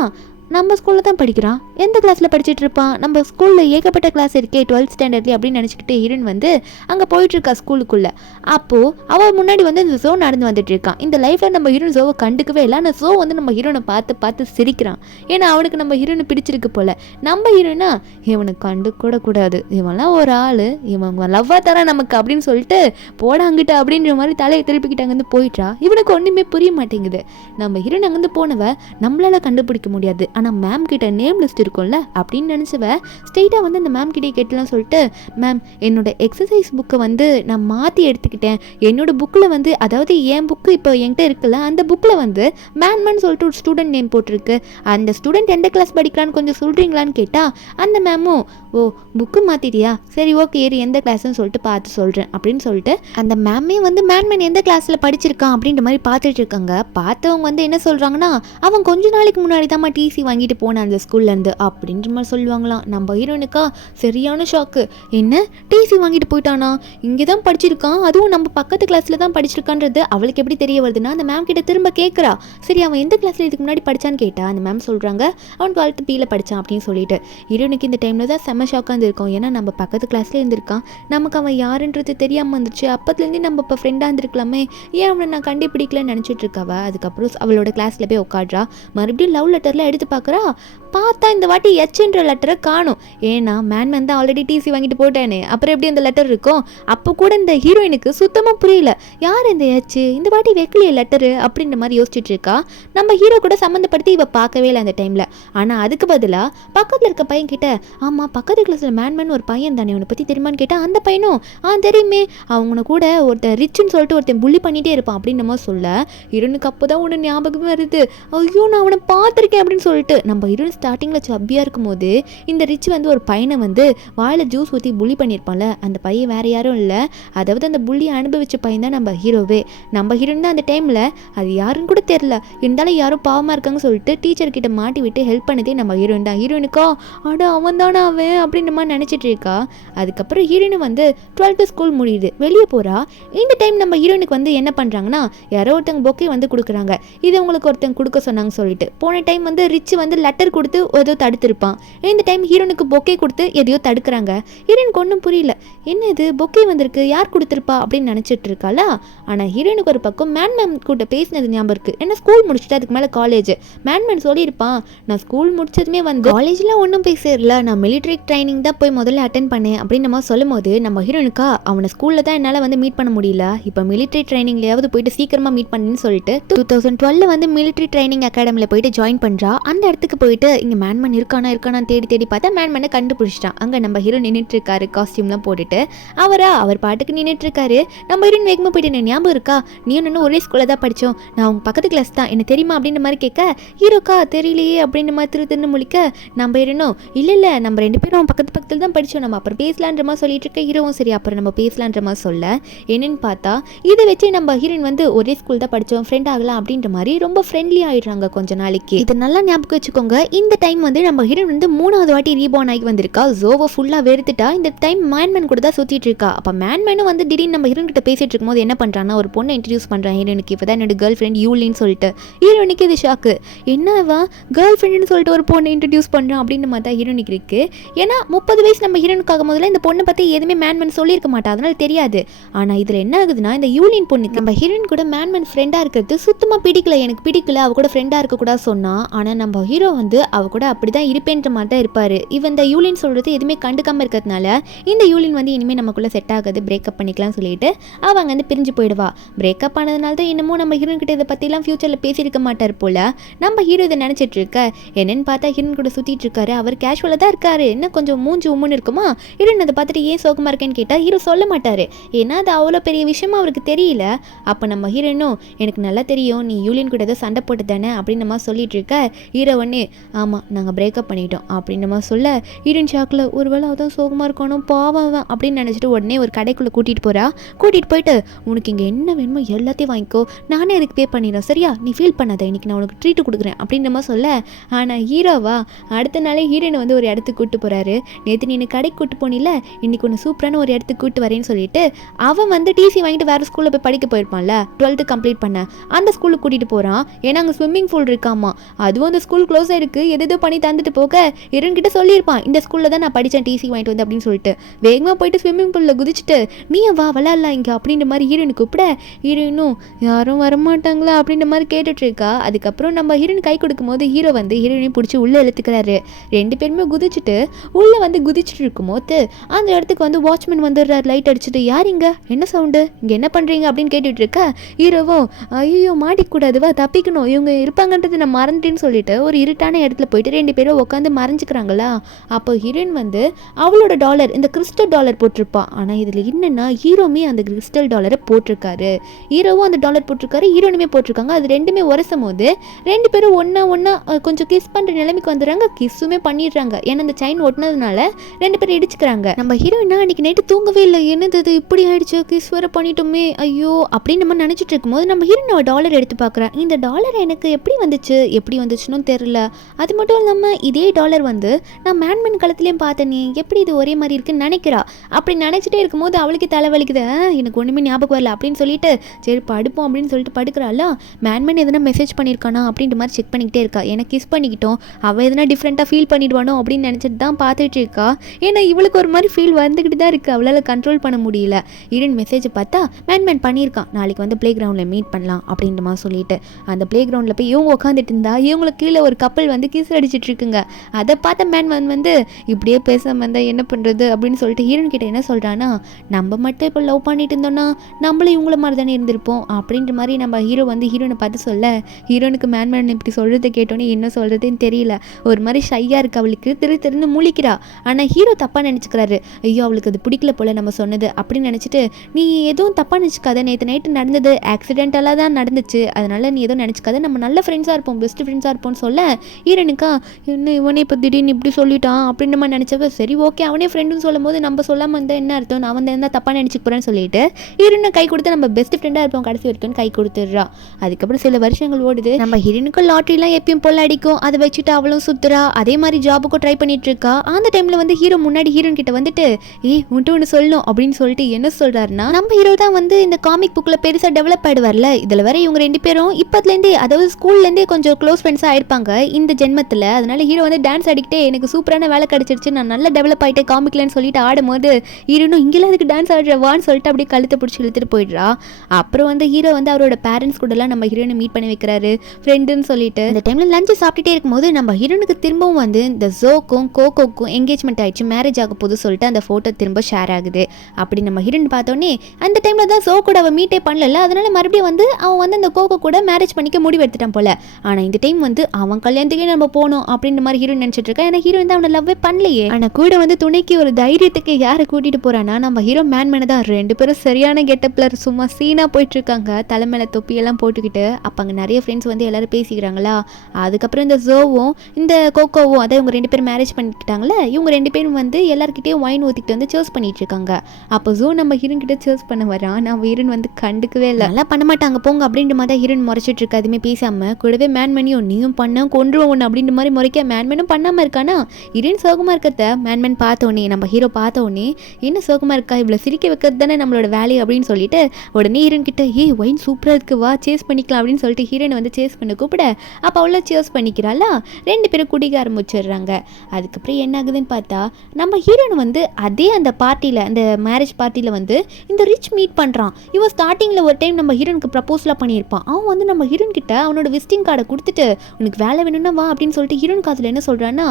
நம்ம ஸ்கூலில் தான் படிக்கிறான், எந்த கிளாஸில் படிச்சுட்டு இருப்பான், நம்ம ஸ்கூலில் ஏகப்பட்ட கிளாஸ் இருக்கே 12th ஸ்டாண்டர்ட்லேயே அப்படின்னு நினச்சிக்கிட்டு ஹீரோன் வந்து அங்கே போயிட்டுருக்கா ஸ்கூலுக்குள்ளே. அப்போது அவள் முன்னாடி வந்து இந்த ஜோ நடந்து வந்துட்டு இருக்கான். இந்த லைஃப்பில் நம்ம ஹீரோன் ஜோவை கண்டுக்கவே இல்லை. ஆனால் ஜோ வந்து நம்ம ஹீரோனை பார்த்து சிரிக்கிறான். ஏன்னா அவனுக்கு நம்ம ஹீரோனை பிடிச்சிருக்கு போல். நம்ம ஹீரோனா இவனை கண்டுக்கூட கூடாது, இவன்லாம் ஒரு ஆள், இவன் லவ்வாக தரான் நமக்கு அப்படின்னு சொல்லிட்டு போடாங்கிட்ட அப்படின்ற மாதிரி தலையை திருப்பிக்கிட்டு அங்கேருந்து போயிட்டா. இவனுக்கு ஒன்றுமே புரிய மாட்டேங்குது. நம்ம ஹீரோன் அங்கேருந்து போனவ நம்மளால் கண்டுபிடிக்க முடியாது, ஆனால் மேம் கிட்ட நேம் லிஸ்ட் இருக்கும்ல அப்படின்னு நினச்சவ ஸ்ட்ரெயிட்டாக வந்து அந்த மேம் கிட்டே கேட்டலாம். சொல்லிட்டு மேம் என்னோட எக்ஸசைஸ் புக்கை வந்து நான் மாற்றி எடுத்துக்கிட்டேன், என்னோட புக்கில் வந்து அதாவது என் புக்கு இப்போ என்கிட்ட இருக்குல்ல அந்த புக்கில் வந்து மேன்மேன் சொல்லிட்டு ஒரு ஸ்டூடெண்ட் நேம் போட்டிருக்கு, அந்த ஸ்டூடெண்ட் எந்த கிளாஸ் படிக்கிறான்னு கொஞ்சம் சொல்கிறீங்களான்னு கேட்டால் அந்த மேமும் ஓ புக்கு மாற்றிட்டியா, சரி ஓகே ஏறி எந்த கிளாஸ்ன்னு சொல்லிட்டு பார்த்து சொல்கிறேன் அப்படின்னு சொல்லிட்டு அந்த மேமே வந்து மேன்மேன் எந்த கிளாஸில் படிச்சிருக்கான் அப்படின்ற மாதிரி பார்த்துட்டு இருக்காங்க. பார்த்தவங்க வந்து என்ன சொல்கிறாங்கன்னா அவன் கொஞ்ச நாளைக்கு முன்னாடி தான் டிசி வாங்கிட்டு போனேன் அந்த ஸ்கூல்லேருந்து அப்படின்ற மாதிரி சொல்லுவாங்களாம். நம்ம ஹீரோனுக்கா சரியான ஷாக்கு, என்ன டிசி வாங்கிட்டு போயிட்டானா, இங்கே தான் படிச்சிருக்கான், அதுவும் நம்ம பக்கத்து கிளாஸில் தான் படிச்சிருக்கான்றது அவளுக்கு எப்படி தெரிய வருதுன்னா அந்த மேம் கிட்ட திரும்ப கேட்குறா. சரி அவன் எந்த கிளாஸில் இதுக்கு முன்னாடி படித்தான்னு கேட்டா அந்த மேம் சொல்கிறாங்க அவன் 12th B படித்தான் அப்படின்னு சொல்லிட்டு. ஹீரோனுக்கு இந்த டைமில் தான் செம்ம ஷாக்காக இருந்திருக்கும். ஏன்னா நம்ம பக்கத்து கிளாஸ்லேயே இருந்திருக்கான், நமக்கு அவன் யாருன்றது தெரியாமல் வந்துச்சு, அப்பத்துலேருந்து நம்ம இப்போ ஃப்ரெண்டாக இருந்திருக்கலாமே, ஏன் அவனை நான் கண்டுபிடிக்கலன்னு நினச்சிட்டு இருக்கவ. அதுக்கப்புறம் அவளோட கிளாஸில் போய் உட்காடுறா. மறுபடியும் லவ் லெட்டரில் எடுத்து பார்க்குறா. பார்த்தா இந்த வாட்டி எச்ன்ற லெட்டரை காணும். ஏன்னா மேன்மேன் தான் ஆல்ரெடி டிசி வாங்கிட்டு போட்டேனே, அப்புறம் எப்படி அந்த லெட்டர் இருக்கும். அப்போ கூட இந்த ஹீரோயினுக்கு சுத்தமாக புரியல, யார் இந்த எச்சு இந்த வாட்டி வைக்கலையே லெட்டரு அப்படின்ற மாதிரி யோசிச்சுட்டு இருக்கா. நம்ம ஹீரோ கூட சம்மந்தப்படுத்தி இவ பார்க்கவே இல்லை அந்த டைமில். ஆனால் அதுக்கு பதிலாக பக்கத்தில் இருக்க பையன் கிட்ட ஆமாம் பக்கத்து கிளாஸில் மேன்மேன் ஒரு பையன் தானே உன்னை பற்றி தெரியுமான்னு கேட்டால் அந்த பையனும் தெரியுமே, அவனை கூட ஒருத்தன் ரிச்சுன்னு சொல்லிட்டு ஒருத்தன் புள்ளி பண்ணிகிட்டே இருப்பான் அப்படின்னு நம்ம சொல்ல ஹீரோனுக்கு அப்போ தான் உன்னை ஞாபகமே வருது, ஐயோ நான் அவனை பார்த்துருக்கேன் அப்படின்னு சொல்லிட்டு. நம்ம ஹீரோயின் ஸ்டார்டிங்கில் சப்பியாக இருக்கும் போது இந்த ரிச் வந்து ஒரு பையனை வந்து வாயில் ஜூஸ் ஊற்றி புள்ளி பண்ணியிருப்பான்ல, அந்த பையன் வேறு யாரும் இல்லை, அதாவது அந்த புள்ளியை அனுபவிச்ச பையன் தான் நம்ம ஹீரோவே. நம்ம ஹீரோயின் தான் அந்த டைமில் அது யாருன்னு கூட தெரில, இருந்தாலும் யாரும் பாவமாக இருக்காங்கன்னு சொல்லிட்டு டீச்சர்கிட்ட மாட்டி விட்டு ஹெல்ப் பண்ணதே நம்ம ஹீரோயின் தான். ஹீரோயினுக்கா அட அவன் தானே அவன் அப்படின்னு மாதிரி நினச்சிட்டு இருக்கா. அதுக்கப்புறம் ஹீரோயின் வந்து 12th ஸ்கூல் முடியுது, வெளியே போகிறா. இந்த டைம் நம்ம ஹீரோயினுக்கு வந்து என்ன பண்ணுறாங்கன்னா யாரோ ஒருத்தங்க பொக்கே வந்து கொடுக்குறாங்க, இது உங்களுக்கு ஒருத்தங்க கொடுக்க சொன்னாங்க சொல்லிட்டு. போன டைம் வந்து ரிச் வச்சு வந்து லெட்டர் கொடுத்து ஏதோ தடுத்திருப்பான். இந்த டைம் ஹீரோனுக்கு பொக்கே கொடுத்து எதையோ தடுக்கிறாங்க. ஹீரோனுக்கு ஒன்றும் புரியல, என்ன இது பொக்கே வந்திருக்கு, யார் கொடுத்துருப்பா அப்படின்னு நினச்சிட்டு இருக்காளா. ஆனால் ஹீரோனுக்கு ஒரு பக்கம் மேன் கூட பேசினது ஞாபகம் இருக்குது. ஏன்னா ஸ்கூல் முடிச்சுட்டு அதுக்கு மேலே காலேஜ். மேன் சொல்லியிருப்பான், நான் ஸ்கூல் முடிச்சதுமே வந்து காலேஜில் ஒன்றும் போய் சேரல, நான் மிலிட்ரி ட்ரைனிங் தான் போய் முதல்ல அட்டென்ட் பண்ணேன் அப்படின்னு நம்ம சொல்லும் போது நம்ம ஹீரோனுக்கா அவனை ஸ்கூலில் தான் என்னால் வந்து மீட் பண்ண முடியல, இப்போ மிலிட்ரி ட்ரைனிங்லையாவது போயிட்டு சீக்கிரமாக மீட் பண்ணுன்னு சொல்லிட்டு 2012 வந்து மிலிட்ரி ட்ரைனிங் அகாடமியில் போயிட்டு ஜாயின் பண்ணுறா. அந்த இடத்துக்கு போயிட்டு இங்கே மேன் இருக்கானா தேடி பார்த்தா மேனை கண்டுபிடிச்சிட்டான். அங்கே நம்ம ஹீரோ நின்றுட்டு இருக்காரு காஸ்டியூம்லாம் போட்டுட்டு. அவர் பாட்டுக்கு நின்றுட்டு இருக்காரு. நம்ம ஹீரோயின் வேகமாக போயிட்டு, ஞாபகம் இருக்கா, நீ ஒன்று ஒரே ஸ்கூலில் தான் படித்தோம், நான் உங்க பக்கத்து கிளாஸ் தான், என்ன தெரியுமா அப்படின்ற மாதிரி கேட்க, ஹீரோக்கா தெரியலையே அப்படின்ற மாதிரி திரு முழிக்க, நம்ம ஹீரோனும் இல்லை நம்ம 2 பேரும் பக்கத்தில் தான் படித்தோம், நம்ம அப்புறம் பேசலான்ற மாதிரி சொல்லிட்டு இருக்க. ஹீரோவும் சரி அப்புறம் நம்ம பேசலான்ற மாதிரி சொல்ல, என்னன்னு பார்த்தா இதை வச்சு நம்ம ஹீரோயின் வந்து ஒரே ஸ்கூல் தான் படித்தோம், ஃப்ரெண்ட் ஆகலாம் அப்படின்ற மாதிரி ரொம்ப ஃப்ரெண்ட்லி ஆயிடுறாங்க கொஞ்ச நாளைக்கு. இது நல்லா ஞாபகம் வச்சுக்கோங்க. இந்த டைம் வந்து நம்ம ஹீரோயின் வந்து 3வது வாட்டி ரீபார்ன் ஆகி வந்திருக்கா. ஜோவை ஃபுல்லாக வெறுத்துட்டா. இந்த டைம் மேன் கூட தான் சுற்றிட்டு இருக்கா. அப்போ மேனும் வந்து திடீர்னு நம்ம ஹீரோயின் கிட்ட பேசிட்டு இருக்கும்போது என்ன பண்ணுறான்னா, ஒரு பொண்ணை இன்ட்ரடியூஸ் பண்ணுறான் ஹீரோனுக்கு. இப்போ தான் என்னோட கேர்ள் ஃப்ரெண்ட் யூலின்னு சொல்லிட்டு. ஹீரோனுக்கு இது ஷாக்கு, என்னவா கேர்ள் ஃப்ரெண்டுன்னு சொல்லிட்டு ஒரு பொண்ணை இன்ட்ரடியூஸ் பண்ணுறான் அப்படின்னு பார்த்தா ஹீரோனுக்கு இருக்கு. ஏன்னா 30 வயசு நம்ம ஹீரோனுக்காக முதல்ல இந்த பொண்ணை பற்றி எதுவுமே மேன் சொல்லியிருக்க மாட்டா, அதனால தெரியாது. ஆனால் இதில் என்ன ஆகுதுன்னா, இந்த யூலின் பொண்ணுக்கு நம்ம ஹீரோயின் கூட மேன் ஃப்ரெண்டாக இருக்கிறது சுத்தமாக பிடிக்கல, எனக்கு பிடிக்கல, அவ கூட ஃப்ரெண்டாக இருக்கக்கூடாது சொன்னா. ஆனால் நம்ம ஹீரோ வந்து அவ கூட அப்படி தான் இருப்பேன்ற மாதிரி தான் இருப்பார். இவன் இந்த யூலின் சொல்கிறது எதுவுமே கண்டுக்காமல் இருக்கிறதுனால இந்த யூலின் வந்து இனிமேல் நமக்குள்ளே செட் ஆகாது, பிரேக்கப் பண்ணிக்கலாம் சொல்லிட்டு அவங்க வந்து பிரிஞ்சு போயிடுவா. பிரேக்கப் ஆனதுனால தான் என்னமோ நம்ம ஹீரோயின் கிட்ட இதை பற்றிலாம் ஃபியூச்சரில் பேசியிருக்க மாட்டார் போல. நம்ம ஹீரோ இதை நினச்சிட்டு இருக்க. என்னன்னு பார்த்தா ஹீரோயின் கூட சுற்றிட்டு இருக்காரு. அவர் கேஷுவலாக தான் இருக்காரு, என்ன கொஞ்சம் மூஞ்சி உம்முன்னு இருக்குமா. ஹீரோயின் அதை பார்த்துட்டு ஏன் சோகமாக இருக்கேன்னு கேட்டால் ஹீரோ சொல்ல மாட்டார், ஏன்னா அது அவ்வளோ பெரிய விஷயமா அவருக்கு தெரியல. அப்போ நம்ம ஹீரோயினும், எனக்கு நல்லா தெரியும் நீ யூலின் கூட ஏதோ சண்டை போட்டு தானே அப்படின்னு நம்ம சொல்லிட்டு இருக்க. ஹீரோ ஒன்று, ஆமாம் நாங்கள் பிரேக்கப் பண்ணிட்டோம் அப்படின்னு நம்ம சொல்ல, ஹீரோயின் ஷாக்கில் ஒருவேளை அதான் சோகமாக இருக்கணும் பாவம் அப்படின்னு நினச்சிட்டு உடனே ஒரு கடைக்குள்ளே கூட்டிகிட்டு போயிட்டு, உனக்கு இங்கே என்ன வேணுமோ எல்லாத்தையும் வாங்கிக்கோ, நானே அதுக்கு பே பண்ணிடுறேன் சரியா, நீ ஃபீல் பண்ணாத, இன்னைக்கு நான் உனக்கு ட்ரீட்டு கொடுக்குறேன் அப்படின்னு நம்ம சொல்ல. ஆனால் ஹீரோவா அடுத்த நாளே ஹீரோயினை வந்து ஒரு இடத்துக்கு கூப்பிட்டு போகிறாரு. நேற்று நீ கடைக்கு கூப்பிட்டு போனில, இன்னைக்கு ஒன்று சூப்பரான ஒரு இடத்துக்கு கூப்பிட்டு வரேன்னு சொல்லிட்டு அவன் வந்து டிசி வாங்கிட்டு வேறு ஸ்கூலில் போய் படிக்க போயிருப்பான்ல, 12th கம்ப்ளீட் பண்ண அந்த ஸ்கூலுக்கு கூட்டிகிட்டு போகிறான். ஏன்னா அங்கே ஸ்விம்மிங் பூல் இருக்காமா, அதுவும் அந்த ஸ்கூல் க்ளோஸாக இருக்குது, எதோ பண்ணி தந்துட்டு போக ஹீரோயின் கிட்ட சொல்லியிருப்பான், இந்த ஸ்கூலில் தான் நான் படித்தேன் டிசி வாங்கிட்டு வந்து அப்படின்னு சொல்லிட்டு. வேகமாக போயிட்டு ஸ்விம்மிங் பூலில் குதிச்சுட்டு, நீ வா விளாட்லாம் இங்கே அப்படின்ற மாதிரி ஹீரோயின் கூப்பிட, ஹீரோயினும் யாரும் வரமாட்டாங்களா அப்படின்ற மாதிரி கேட்டுட்டு இருக்கா. அதுக்கப்புறம் நம்ம ஹீரோயின் கை கொடுக்கும்போது ஹீரோ வந்து ஹீரோயினையும் பிடிச்சி உள்ளே இழுத்துக்கிறாரு. 2 பேருமே குதிச்சுட்டு உள்ளே வந்து குதிச்சுட்டு இருக்கும்போது அந்த இடத்துக்கு வந்து வாட்ச்மேன் வந்துடுறாரு லைட் அடிச்சுட்டு. யார் இங்கே, என்ன சவுண்டு, இங்கே என்ன பண்ணுறீங்க அப்படின்னு கேட்டுட்டு இருக்க. ஹீரோவும், ஐயோ மாட்டிக்கூடாதுவா, தப்பிக்கணும், இவங்க இருப்பாங்கன்றது நான் மறந்துட்டேன்னு சொல்லிட்டு ஒரு இருட்டான இடத்துல போயிட்டு 2 பேரும் உட்காந்து மறைஞ்சிக்கிறாங்களா. அப்போ ஹீரோயின் வந்து அவளோட டாலர், இந்த கிறிஸ்டல் டாலர் போட்டிருப்பான். ஆனால் இதில் என்னன்னா ஹீரோமே அந்த கிறிஸ்டல் டாலரை போட்டிருக்காரு, ஹீரோவும் அந்த டாலர் போட்டிருக்காரு, ஹீரோனுமே போட்டிருக்காங்க. அது ரெண்டுமே உரசும் போது 2 பேரும் ஒன்றா கொஞ்சம் கிஸ் பண்ணுற நிலைமைக்கு வந்துடுறாங்க. கிஸ்ஸுமே பண்ணிடுறாங்க, ஏன்னா அந்த செயின் ஒட்டினதுனால 2 பேரும் இடிச்சுக்கிறாங்க. நம்ம ஹீரோயினா அன்றைக்கி நைட்டு தூங்கவே இல்லை, என்னது இது இப்படி ஆயிடுச்சு, கிஸ் வேறு பண்ணிட்டோமே ஐயோ அப்படின்னு நம்ம நினச்சிட்டு இருக்கும்போது நம்ம ஹீரோயின் டாலர் எடுத்து பார்க்குறேன். இந்த டாலர் எனக்கு எப்படி வந்துச்சுன்னு தெரியல. அது மட்டும் இல்லாமல் இதே டாலர் வந்து நான் மேன் காலத்துலேயும் பார்த்தேனே, எப்படி இது ஒரே மாதிரி இருக்குன்னு நினைக்கிறா. அப்படி நினச்சிட்டே இருக்கும்போது அவளுக்கு தலைவலிக்குது, எனக்கு ஒன்றுமே ஞாபகம் வரல அப்படின்னு சொல்லிட்டு சரி படுப்போம் அப்படின்னு சொல்லிட்டு படுக்கிறாளா. மேன் எதனா மெசேஜ் பண்ணியிருக்கானா அப்படின்ற மாதிரி செக் பண்ணிக்கிட்டே இருக்கா. எனக்கு கிஸ் பண்ணிக்கிட்டோம், அவள் எதனா டிஃப்ரெண்ட்டாக ஃபீல் பண்ணிடுவானோ அப்படின்னு நினச்சிட்டு தான் பார்த்துட்டு இருக்கா. ஏன்னா இவளுக்கு ஒரு மாதிரி ஃபீல் வந்துக்கிட்டு தான் இருக்குது, அவளால் கண்ட்ரோல் பண்ண முடியல. ஹீரோயின் மெசேஜை பார்த்தா மேன் பண்ணியிருக்கான், நாளைக்கு வந்து ப்ளே கிரவுண்டில் மீட் பண்ணலாம் அப்படின்ற மாதிரி சொல்லிட்டு அந்த ப்ளே கிரவுண்டில் போய் இவங்க உட்காந்துட்டு இருந்தா இவங்களுக்கு கீழே ஒரு கப்பல் வந்து கிஸ் அடிச்சிட்டு இருக்குங்க. அதை பார்த்த மேன் வந்து இப்படியே பேசாமல் இருந்தால் என்ன பண்ணுறது அப்படின்னு சொல்லிட்டு ஹீரோயின் கிட்ட என்ன சொல்கிறான்னா, நம்ம மட்டும் இப்போ லவ் பண்ணிட்டு இருந்தோன்னா நம்மளும் இவங்கள மாதிரி தானே இருந்திருப்போம் அப்படின்ற மாதிரி நம்ம ஹீரோ வந்து ஹீரோனை பார்த்து சொல்ல, ஹீரோனுக்கு மேன் இப்படி சொல்கிறத கேட்டோன்னே என்ன சொல்கிறதுன்னு தெரியல, ஒரு மாதிரி ஷையாக இருக்குது அவளுக்கு, திரு முழிக்கிறா. ஆனால் ஹீரோ தப்பாக நினச்சிக்கிறாரு, ஐயோ அவளுக்கு அது பிடிக்கல போல் நம்ம சொன்னது அப்படின்னு நினச்சிட்டு, நீ எதுவும் தப்பாக நினச்சிக்காத, நேற்று நைட்டு நடந்தது ஆக்சிடென்டலாக தான் நடந்துச்சு, அதனால் நீ எதுவும் நினச்சிக்காத, நம்ம நல்ல ஃப்ரெண்ட்ஸாக இருப்போம், பெஸ்ட் ஃப்ரெண்ட்ஸாக இருப்போம்னு சொல்ல, ஹீரோனுக்கா என்ன இவனே இப்போ திடீர்னு இப்படி சொல்லிட்டான் அப்படின்னு நம்ம நினச்சவ, சரி ஓகே அவனே ஃப்ரெண்டுன்னு சொல்லும் போது நம்ம சொல்லாமல் இருந்தால் என்ன அர்த்தம், நான் வந்து என்ன தப்பாக நினச்சிக்க போகிறேன்னு சொல்லிட்டு ஹீரோனை கை கொடுத்து நம்ம பெஸ்ட் ஃப்ரெண்டாக இருப்போம் கடைசி வரைக்கும் கை கொடுத்துட்றா. அதுக்கப்புறம் சில வருஷங்கள் ஓடுது. நம்ம ஹீரோனுக்கு லாட்ரிலாம் எப்பயும் போல் அடிக்கும், அதை வச்சுட்டு அவளும் சுற்றுறா. அதே மாதிரி ஜாபுக்கும் ட்ரை பண்ணிட்டு இருக்கா. அந்த டைமில் வந்து ஹீரோ முன்னாடி ஹீரோன் கிட்ட வந்துட்டு, உன்ட்டு ஒன்று சொல்லணும் அப்படின்னு சொல்லிட்டு என்ன சொல்கிறாருன்னா, நம்ம ஹீரோ தான் வந்து இந்த காமிக் புக்கில் பெருசாக டெவலப் ஆகிடுவார்ல, இதில் வேற இவங்க 2 பேரும் இப்போதுலேருந்தே, அதாவது ஸ்கூல்லேருந்தே கொஞ்சம் க்ளோஸ் ஃப்ரெண்ட்ஸாக ஆயிருப்பாங்க இருக்காங்க இந்த ஜென்மத்தில். அதனால ஹீரோ வந்து டான்ஸ் ஆடிக்கிட்டே எனக்கு சூப்பரான வேலை கிடைச்சிருச்சு, நான் நல்லா டெவலப் ஆகிட்டே காமிக்கலன்னு சொல்லிட்டு ஆடும்போது ஹீரோனும் இங்கெல்லாம் அதுக்கு டான்ஸ் ஆடுறவான்னு சொல்லிட்டு அப்படியே கழுத்தை பிடிச்சி இழுத்துட்டு போயிடுறா. அப்புறம் வந்து ஹீரோ வந்து அவரோட பேரண்ட்ஸ் கூடலாம் நம்ம ஹீரோனை மீட் பண்ணி வைக்கிறாரு ஃப்ரெண்டுன்னு சொல்லிட்டு. இந்த டைமில் லஞ்சு சாப்பிட்டுட்டே இருக்கும்போது நம்ம ஹீரோனுக்கு திரும்பவும் வந்து இந்த ஜோக்கும் கோகோக்கும் என்கேஜ்மெண்ட் ஆயிடுச்சு, மேரேஜ் ஆக போது சொல்லிட்டு அந்த ஃபோட்டோ திரும்ப ஷேர் ஆகுது. அப்படி நம்ம ஹீரோன் பார்த்தோன்னே அந்த டைமில் தான் ஜோ கூட அவள் மீட்டே பண்ணல, அதனால மறுபடியும் வந்து அவன் வந்து அந்த கோகோ கூட மேரேஜ் பண்ணிக்க முடிவு எடுத்துட்டான் போல. ஆனால் இந்த டைம் வந்து அவன் கல்யாணத்துக்கே நம்ம போகணும் அப்படின்ற மாதிரி ஹீரோயின் நினச்சிட்டு இருக்கா. ஏன்னா ஹீரோயின் தான் அவனை லவ்வே பண்ணலையே. ஆனால் கூட வந்து துணைக்கு ஒரு தைரியத்துக்கு யாரை கூட்டிட்டு போறானா நம்ம ஹீரோ மேன்மேனை தான். ரெண்டு பேரும் சரியான கெட்டப்ல சும்மா சீனா போயிட்டு இருக்காங்க, தலைமையில தொப்பியெல்லாம் போட்டுக்கிட்டு. அப்போ அங்கே நிறைய ஃப்ரெண்ட்ஸ் வந்து எல்லாரும் பேசிக்கிறாங்களா. அதுக்கப்புறம் இந்த ஜோவும் இந்த கோகோவும், அதை இவங்க ரெண்டு பேரும் மேரேஜ் பண்ணிக்கிட்டாங்களே, இவங்க ரெண்டு பேரும் வந்து எல்லாருக்கிட்டையும் வைன் ஊற்றிக்கிட்டு வந்து சேர்ஸ் பண்ணிட்டு இருக்காங்க. அப்போ ஜோ நம்ம ஹீரோன் கிட்ட சேர்ஸ் பண்ண வரான். நம்ம ஹீரோன் வந்து கண்டுக்கவே இல்லை, நல்லா பண்ண மாட்டாங்க போங்க அப்படின்ற மாதிரி ஹீரோன் முறைச்சிட்டு இருக்கா. அதுவுமே பேசாம கூடவே மேன்மேனையும் நீயும் பண்ண கொன்றுவோம் ஒன்று அப்படின்ற மாதிரி முறைக்க மேன்மேனும் பண்ணாமல் இருக்கானா. ஹீரோயின் சோகமாக இருக்கிறத மேன்மேன் பார்த்தோன்னே, நம்ம ஹீரோ பார்த்தோன்னே என்ன சோகமாக இருக்கா, இவ்வளோ சிரிக்க வைக்கிறது தானே நம்மளோட வேலை அப்படின்னு சொல்லிட்டு உடனே ஹீரோன் கிட்ட ஒயின் சூப்பராக இருக்கு வா சேஸ் பண்ணிக்கலாம் அப்படின்னு சொல்லிட்டு ஹீரோனை வந்து சேஸ் பண்ண கூப்பிட அப்போ அவ்வளோ சேஸ் பண்ணிக்கிறாளா. ரெண்டு பேரும் குடிக்க ஆரம்பிச்சிடுறாங்க. அதுக்கப்புறம் என்ன ஆகுதுன்னு பார்த்தா நம்ம ஹீரோனை வந்து அதே அந்த பார்ட்டியில், அந்த மேரேஜ் பார்ட்டியில் வந்து இந்த ரிச் மீட் பண்ணுறான். இவன் ஸ்டார்டிங்கில் ஒரு டைம் நம்ம ஹீரோனுக்கு ப்ரப்போஸ்லாம் பண்ணியிருப்பான். அவன் வந்து நம்ம ஹீரோன் கிட்ட அவனோட விசிட்டிங் கார்டை கொடுத்துட்டு உனக்கு வேலை வேணும்னா வா அப்படின்னு சொல்லிட்டு ஹீரோன் காதில் என்ன சொல்கிறான்னா,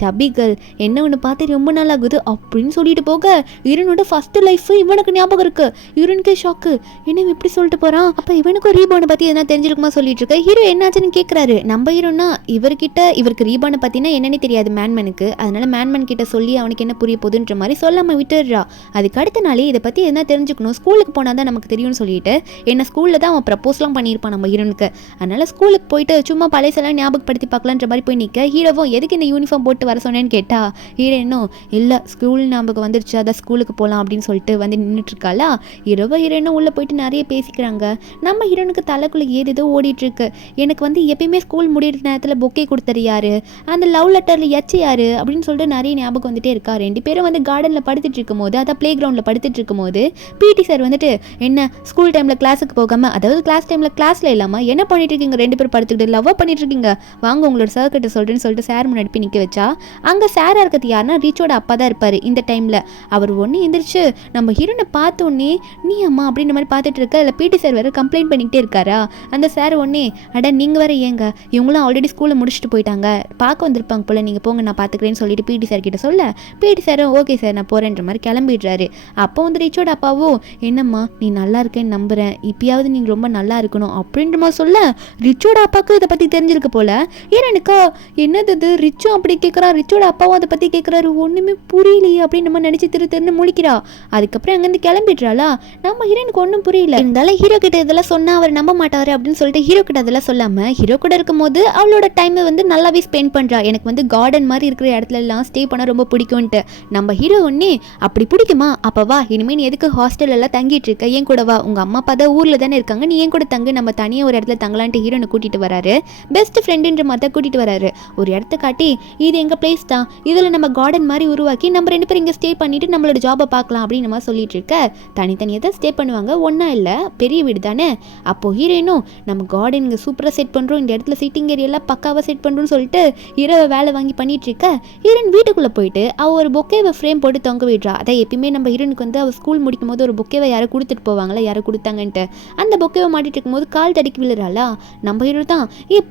சபி கேர்ள் என்ன ஒன்று பார்த்து ரொம்ப நாள் ஆகுது அப்படின்னு சொல்லிட்டு போக ஹீரோனோட ஃபர்ஸ்ட் லைஃப் இவனுக்கு ஞாபகம் இருக்கு. ஹீரோனுக்கே ஷாக்கு, என்ன இப்படி சொல்லிட்டு போகிறான். அப்போ இவனுக்கும் ரீபானை பற்றி எதனா தெரிஞ்சிருக்குமா சொல்லிட்டு இருக்க. ஹீரோ என்னாச்சுன்னு கேட்குறாரு. நம்ம ஹீரோனா இவருக்கு ரீபானை பற்றினா என்னன்னு தெரியாது மேன்மேனுக்கு. அதனால மேன்மேன் கிட்ட சொல்லி அவனுக்கு என்ன புரிய போகுதுன்ற மாதிரி சொல்லாமல் விட்டுடுறா. அதுக்கு அடுத்த நாளே இதை பற்றி எதனா தெரிஞ்சுக்கணும், ஸ்கூலுக்கு போனால் தான் நமக்கு தெரியும்னு சொல்லிட்டு என்ன ஸ்கூலில் தான் அவன் ப்ரப்போஸ்லாம் பண்ணியிருப்பான் நம்ம ஹீரோனுக்கு. அதனால ஸ்கூலுக்கு போயிட்டு சும்மா பழையசெல்லாம் ஞாபகப்படுத்தி பார்க்கலான்ற மாதிரி போய் நிற்க ஹீரோவும் எதுக்கு இந்த யூனிஃபார்ம் போட்டு வர சொன்னேன்னு கேட்டா ஹீரோனும் இல்லை ஸ்கூல் ஞாபகம் வந்துருச்சு அதான் ஸ்கூலுக்கு போகலாம் அப்படின்னு சொல்லிட்டு வந்து நின்றுட்டு இருக்காளா. ஹீரோனும் உள்ளே போயிட்டு நிறைய பேசிக்கிறாங்க. நம்ம ஹீரோனுக்கு தலைக்குள்ளே ஏதேதோ ஓடிட்டு இருக்கு. எனக்கு வந்து எப்பயுமே ஸ்கூல் முடிகிற நேரத்தில் பொக்கே கொடுத்தது யாரு, அந்த லவ் லெட்டரில் எச்சு யாரு அப்படின்னு சொல்லிட்டு நிறைய ஞாபகம் வந்துட்டே இருக்கா. ரெண்டு பேரும் வந்து கார்டனில் படுத்துட்டு இருக்கும் போது, அதான் பிளே கிரவுண்டில் படுத்துட்டு இருக்கும் போது பிடி சார் வந்துட்டு என்ன ஸ்கூல் டைமில் கிளாஸுக்கு போகாமல், அதாவது கிளாஸ் டைமில் கிளாஸில் இல்லாமல் என்ன பண்ணிட்டு இருக்கீங்க ரெண்டு பேரும் படுத்துக்கிட்டு லவ் பண்ணிட்டு இருக்கீங்க, வாங்க உங்களோட சார் கிட்ட சொல்கிறேன்னு சொல்லிட்டு சார் முன்னாடி போய் நிற்க வச்சா. அங்கே சாராக இருக்கிறது யாருன்னா ரிச்சோட அப்பா தான் இருப்பார் இந்த டைமில். அவர் ஒன்று எந்திரிச்சு நம்ம ஹீரோனை பார்த்தோன்னே நீ அம்மா அப்படின்ற மாதிரி பார்த்துட்டு இருக்க. இல்லை பிடி சார் வேறு கம்ப்ளைண்ட் பண்ணிக்கிட்டே இருக்காரா. அந்த சார் ஒன்னே அட நீங்கள் வேறு ஏங்க, இவங்களும் ஆல்ரெடி ஸ்கூலில் முடிச்சுட்டு போயிட்டாங்க, பார்க்க வந்திருப்பாங்க போல், நீங்கள் போங்க நான் பார்த்துக்கிறேன்னு சொல்லிட்டு பிடி சார் கிட்ட சொல்ல பிடி சாரும் ஓகே சார் நான் போகிறேன்ற மாதிரி கிளம்பிடுறாரு. அப்போ வந்து ரிச்சோட அப்பாவும் என்னம்மா நீ நல்லா இருக்கேன்னு நம்புகிறேன், இப்பயாவது நீங்கள் ரொம்ப நல்லா இருக்கணும் அப்படின்ற மாதிரி சொல்ல ரிச்சோட அப்பாவுக்கு இதை பற்றி தெரிஞ்சிருக்கு போல. ஏன்னாக்கா என்னது இது ரிச்சும் அப்படி கேட்குறான், ரிச்சோட அப்பாவும் அதை பற்றி கேட்குறாரு, ஒன்றுமே புரியலையே அப்படின்னு நம்ம நினச்சி திரு முழிக்கிறா. அதுக்கப்புறம் அங்கேருந்து கிளம்பிடுறாளா. நம்ம ஹீரோனுக்கு ஒன்றும் புரியல. இருந்தாலும் ஹீரோ கிட்ட இதெல்லாம் சொன்னால் அவர் நம்ப மாட்டாரு அப்படின்னு சொல்லிட்டு ஹீரோ கிட்ட அதெல்லாம் சொல்லாமல் ஹீரோ கூட இருக்கும்போது அவளோட டைமை வந்து நல்லாவே ஸ்பெண்ட் பண்ணுறா. எனக்கு வந்து கார்டன் மாதிரி இருக்கிற இடத்துல எல்லாம் ஸ்டே பண்ண ரொம்ப பிடிக்கும்ன்ட்டு. நம்ம ஹீரோ ஒன்னே அப்படி பிடிக்குமா, அப்போ வா இனிமேல் நீ எதுக்கு ஹாஸ்டல் எல்லாம் தங்கிட்டு இருக்க, ஏன் கூட வா, உங்கள் அம்மா அப்பா தான் ஊரில் தானே இருக்காங்க, நீ ஏன் கூட தங்கு, நம்ம தனியாக ஒரு இடத்துல தங்கலான்ட்டு ஹீரோனை கூட்டிகிட்டு வராரு. பெஸ்ட் ஃப்ரெண்டுன்ற மாதிரி தான் கூட்டிகிட்டு வராரு. ஒரு இடத்த காட்டி இது எங்கள் பிளேஸ் தான், இதில் நம்ம கார்டன் மாதிரி உருவாக்கி நம்ம ரெண்டு பேரும் இங்கே ஸ்டே பண்ணிவிட்டு நம்மளோட ஜாபை பார்க்கலாம் அப்படின்னு நம்ம சொல்லிட்டு இருக்க. தனித்தனியாக தான் ஸ்டே பண்ணுவாங்க, ஒன்றா இல்லை, பெரிய வீடு தானே. அப்போது ஹீரோனும் நம்ம கார்டன் இங்கே சூப்பராக செட் பண்ணுறோம், இந்த இடத்துல சிட்டிங் ஏரியெல்லாம் பக்காவாக செட் பண்ணுறோன்னு சொல்லிட்டு ஹீரோவை வேலை வாங்கி பண்ணிட்டு இருக்க. ஹீரோன் வீட்டுக்குள்ளே போயிட்டு அவள் ஒரு பொக்கேவை ஃப்ரேம் போட்டு தொங்க விடுறா. அதை எப்பயுமே நம்ம ஹீரோனுக்கு வந்து அவள் ஸ்கூல் முடிக்கும் போது ஒரு பொக்கேவை யாரை கொடுத்துட்டு போவாங்களா, யாரை கொடுத்தாங்கன்ட்டு அந்த பொக்கேவை மாட்டிட்டு இருக்கும்போது கால் தடிக்கி விழுறாளா. நம்ம ஹீரோ தான்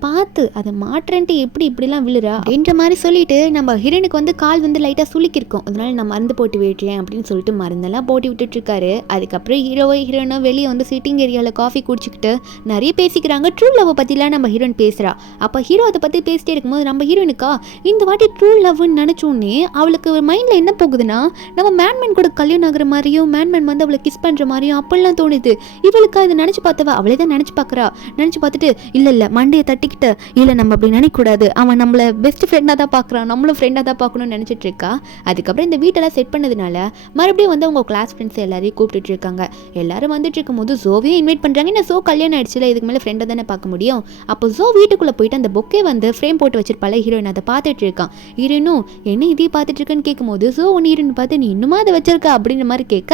பார்த்து அதை மாட்டுறேன்ட்டு எப்படி இப்படிலாம் விழுறா அப்படின்ற மாதிரி சொல்லிட்டு நம்ம ஹீரோனுக்கு வந்து கால் வந்து லைட்டாக சுளிக்கிருக்கும், அதனால நான் மருந்து போட்டு விட்டுறேன் அப்படின்னு சொல்லிட்டு மருந்தெல்லாம் போட்டு விட்டுட்டு இருக்காரு. அதுக்கப்புறம் ஹீரோயினோ வெளியே வந்து சிட்டிங் ஏரியாவில் காஃபி குடிச்சிக்கிட்டு நிறைய பேசிக்கிறாங்க. ட்ரூ லவ் பற்றிலாம் நம்ம ஹீரோயின் பேசுகிறா. அப்போ ஹீரோ அதை பற்றி பேசிட்டே இருக்கும்போது நம்ம ஹீரோயினுக்கா இந்த வாட்டி ட்ரூ லவ்னு நினச்சோன்னே அவளுக்கு மைண்டில் என்ன போகுதுன்னா நம்ம மேன்மேன் கூட கல்யாணம் ஆகிற மாதிரியும் மேன்மேன் வந்து அவளை கிஸ் பண்ணுற மாதிரியும் அப்படிலாம் தோணுது. இவளுக்கு அதை நினச்சி பார்த்தவா அவளே தான் நினச்சி பார்க்குறா. நினச்சி பார்த்துட்டு இல்லை மண்டையை தட்டிக்கிட்டு இல்லை நம்ம அப்படி நினைக்கக்கூடாது, அவன் நம்மளை பெஸ்ட் ஃப்ரெண்டாக தான் பார்க்குறான், நம்மளும் ஃப்ரெண்டாக தான் பார்க்கணும்னு நினச்சிட்டு இருக்கா. அதுக்கப்புறம் இந்த வீட்டெல்லாம் செட் பண்ணதுனால மறுபடியும் வந்து அவங்க கிளாஸ் ஃப்ரெண்ட்ஸ் எல்லாரையும் கூப்பிட்டுட்டு இருக்காங்க. எல்லாரும் வந்துட்டு இருக்கும்போது ஜோவையும் இன்வைட் பண்ணுறாங்க. என்ன ஜோ கல்யாணம் ஆயிடுச்சுல, இதுக்கு மேலே ஃப்ரெண்டை தானே பார்க்க முடியும். அப்போ ஜோ வீட்டுக்குள்ளே போயிட்டு அந்த பொக்கே வந்து ஃப்ரேம் போட்டு வச்சிருப்பால ஹீரோயின் அதை பார்த்துட்டு இருக்கான். ஹீரோனும் என்ன இதையும் பார்த்துட்டு இருக்கேன்னு கேட்கும்போது ஜோ ஒன்று ஹீரோயின் பார்த்து நீ இன்னுமா அதை வச்சிருக்கா அப்படின்ற மாதிரி கேட்க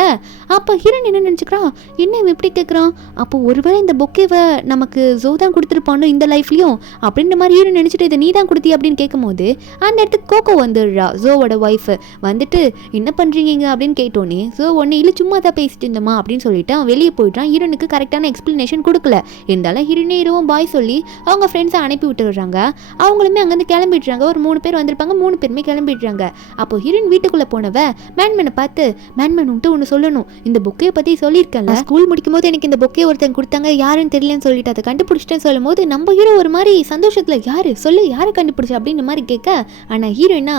அப்போ ஹீரோயின் என்ன நினச்சிக்கிறான், என்ன எப்படி கேட்குறான், அப்போ ஒருவேளை இந்த பொக்கேவை நமக்கு ஜோ தான் கொடுத்துருப்பானோ இந்த லைஃப்லையும் அப்படின்ற மாதிரி ஹீரோ நினச்சிட்டு இதை நீ தான் கொடுத்தி அப்படின்னு கேட்கும்போது அந்த இடத்துக்கு கோகோ வந்துடுறா, ஜோவோட ஒய்ஃப் வந்துட்டு என்ன பண்ணுறீங்க அப்படின்னு கேட்டோன்னே ஜோ ஒன்று இல்லை சும்மா தான் பேசிட்டு இருந்தோமா அப்படின்னு சொல்லிட்டு அவன் வெளியே போயிட்டான். ஹீரோனுக்கு கரெக்டான எக்ஸ்பிளனேஷன் கொடுக்கல. இருந்தாலும் ஹீரோவும் பாய் சொல்லி அவங்க ஃப்ரெண்ட்ஸை அனுப்பி விட்டுடுறாங்க. அவங்களுமே அங்கேருந்து கிளம்பிடுறாங்க. ஒரு 3 பேர் வந்திருப்பாங்க, 3 பேருமே கிளம்பிடுறாங்க. அப்போ ஹீரோயின் வீட்டுக்குள்ளே போனவ மேன்மேனை பார்த்து, மேன்மேன் உன்ட்டு ஒன்று சொல்லணும், இந்த புக்கையை பற்றி சொல்லியிருக்கேன்ல, ஸ்கூல் முடிக்கும் போது எனக்கு இந்த புக்கையை ஒருத்தங்க கொடுத்தாங்க, யாருன்னு தெரியலன்னு சொல்லிட்டு அதை கண்டுபிடிச்சிட்டேன்னு சொல்லும் போது நம்ம ஹீரோ ஒரு மாதிரி சந்தோஷத்தில் யாரு சொல்லு யாரை கண்டுபிடிச்சா அப்படின்ற மாதிரி கேட்க, ஆனால் ஹீரோயினா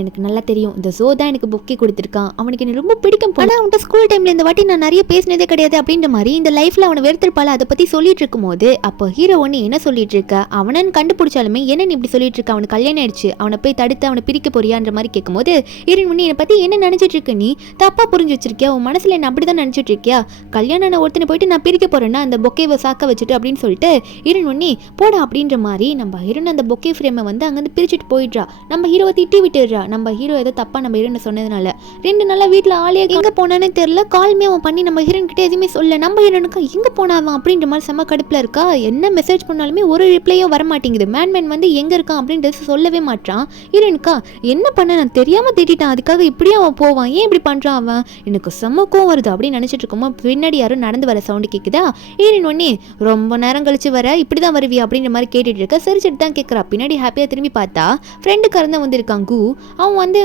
எனக்கு நல்லா தெரியும், இந்த ஜோ தான் எனக்கு புக்கே கொடுத்துருக்கான், அவனுக்கு எனக்கு ரொம்ப பிடிக்கும், ஆனால் அவன்கிட்ட ஸ்கூல் டைமில் இந்த வாட்டி நான் நிறைய பேசினதே கிடையாது அப்படின்ற மாதிரி இந்த லைஃப்பில் அவனை வெறுத்திருப்பாள் அதை பற்றி சொல்லிட்டு இருக்கும்போது அப்போ ஹீரோ ஒன்று என்ன சொல்லிட்டு இருக்க, அவனன்னு கண்டுபிடிச்சாலுமே என்ன இப்படி சொல்லிட்டு இருக்க, அவனுக்கு கல்யாணம் ஆயிடுச்சு, அவனை போய் தடுத்து அவனை பிரிக்க போறியான்ற மாதிரி கேட்கும்போது ஹீரோயின் ஒன்று என்னை பற்றி என்ன நினச்சிட்டு இருக்க, நீ தப்பா புரிஞ்சு வச்சிருக்கியா, உன் மனசில் என்ன அப்படி தான் நினச்சிட்டு இருக்கியா, கல்யாணம் ஒருத்தனை போயிட்டு நான் பிரிக்க போறேன்னா அந்த பொக்கேவை சாக்க வச்சுட்டு அப்படின்னு சொல்லிட்டு ஹீரோயின் ஒன்று போடா அப்படின்ற மாதிரி நம்ம ஹீரோன் அந்த பொக்கே ஃப்ரேமை வந்து அங்கேருந்து பிரிச்சுட்டு போயிடுறா. நம்ம ஹீரோவை திட்டி விட்டுடுறா. நம்ம ஹீரோ ஏதோ தப்பா நம்ம ஹீரோனை சொன்னதுனால 2 நாளா வீட்டில் ஆளே எங்கே போனானே தெரியல, கால்மே அவன் பண்ணி நம்ம ஹீரோன் கிட்ட எதுவுமே சொல்ல. நம்ம ஹீரோனுக்கு எங்கே போனாவான் அப்படின்ற மாதிரி செம்ம கடுப்பில் இருக்கா. என்ன மெசேஜ் பண்ணாலுமே ஒரு ரிப்ளையும் வர மாட்டேங்குது. மேன்மேன் வந்து எங்கே இருக்கான் அப்படின்றது சொல்லவே மாட்டான். ஹீரோனுக்கா என்ன பண்ண, நான் தெரியாமல் திட்டான், அதுக்காக இப்படியே அவன் போவான், ஏன் இப்படி பண்ணுறான் அவன், எனக்கு செம்ம கோவம் வருது அப்படின்னு நினச்சிட்டு இருக்கோமோ பின்னாடி யாரும் நடந்து வர சவுண்டு கேட்குதா. ஹீரோயின் ஒன்னே ரொம்ப நேரம் கழிச்சு வர இப்படி தான் வருவியா அப்படின்ற மாதிரி கேட்டுட்டு இருக்க. சிரிச்சிட்டு தான் கேட்குறா. பின்னாடி ஹாப்பியாக திரும்பி பார்த்தா ஃப்ரெண்டுக்காரன் தான் வந்திருக்கான் கு. அவன் வந்து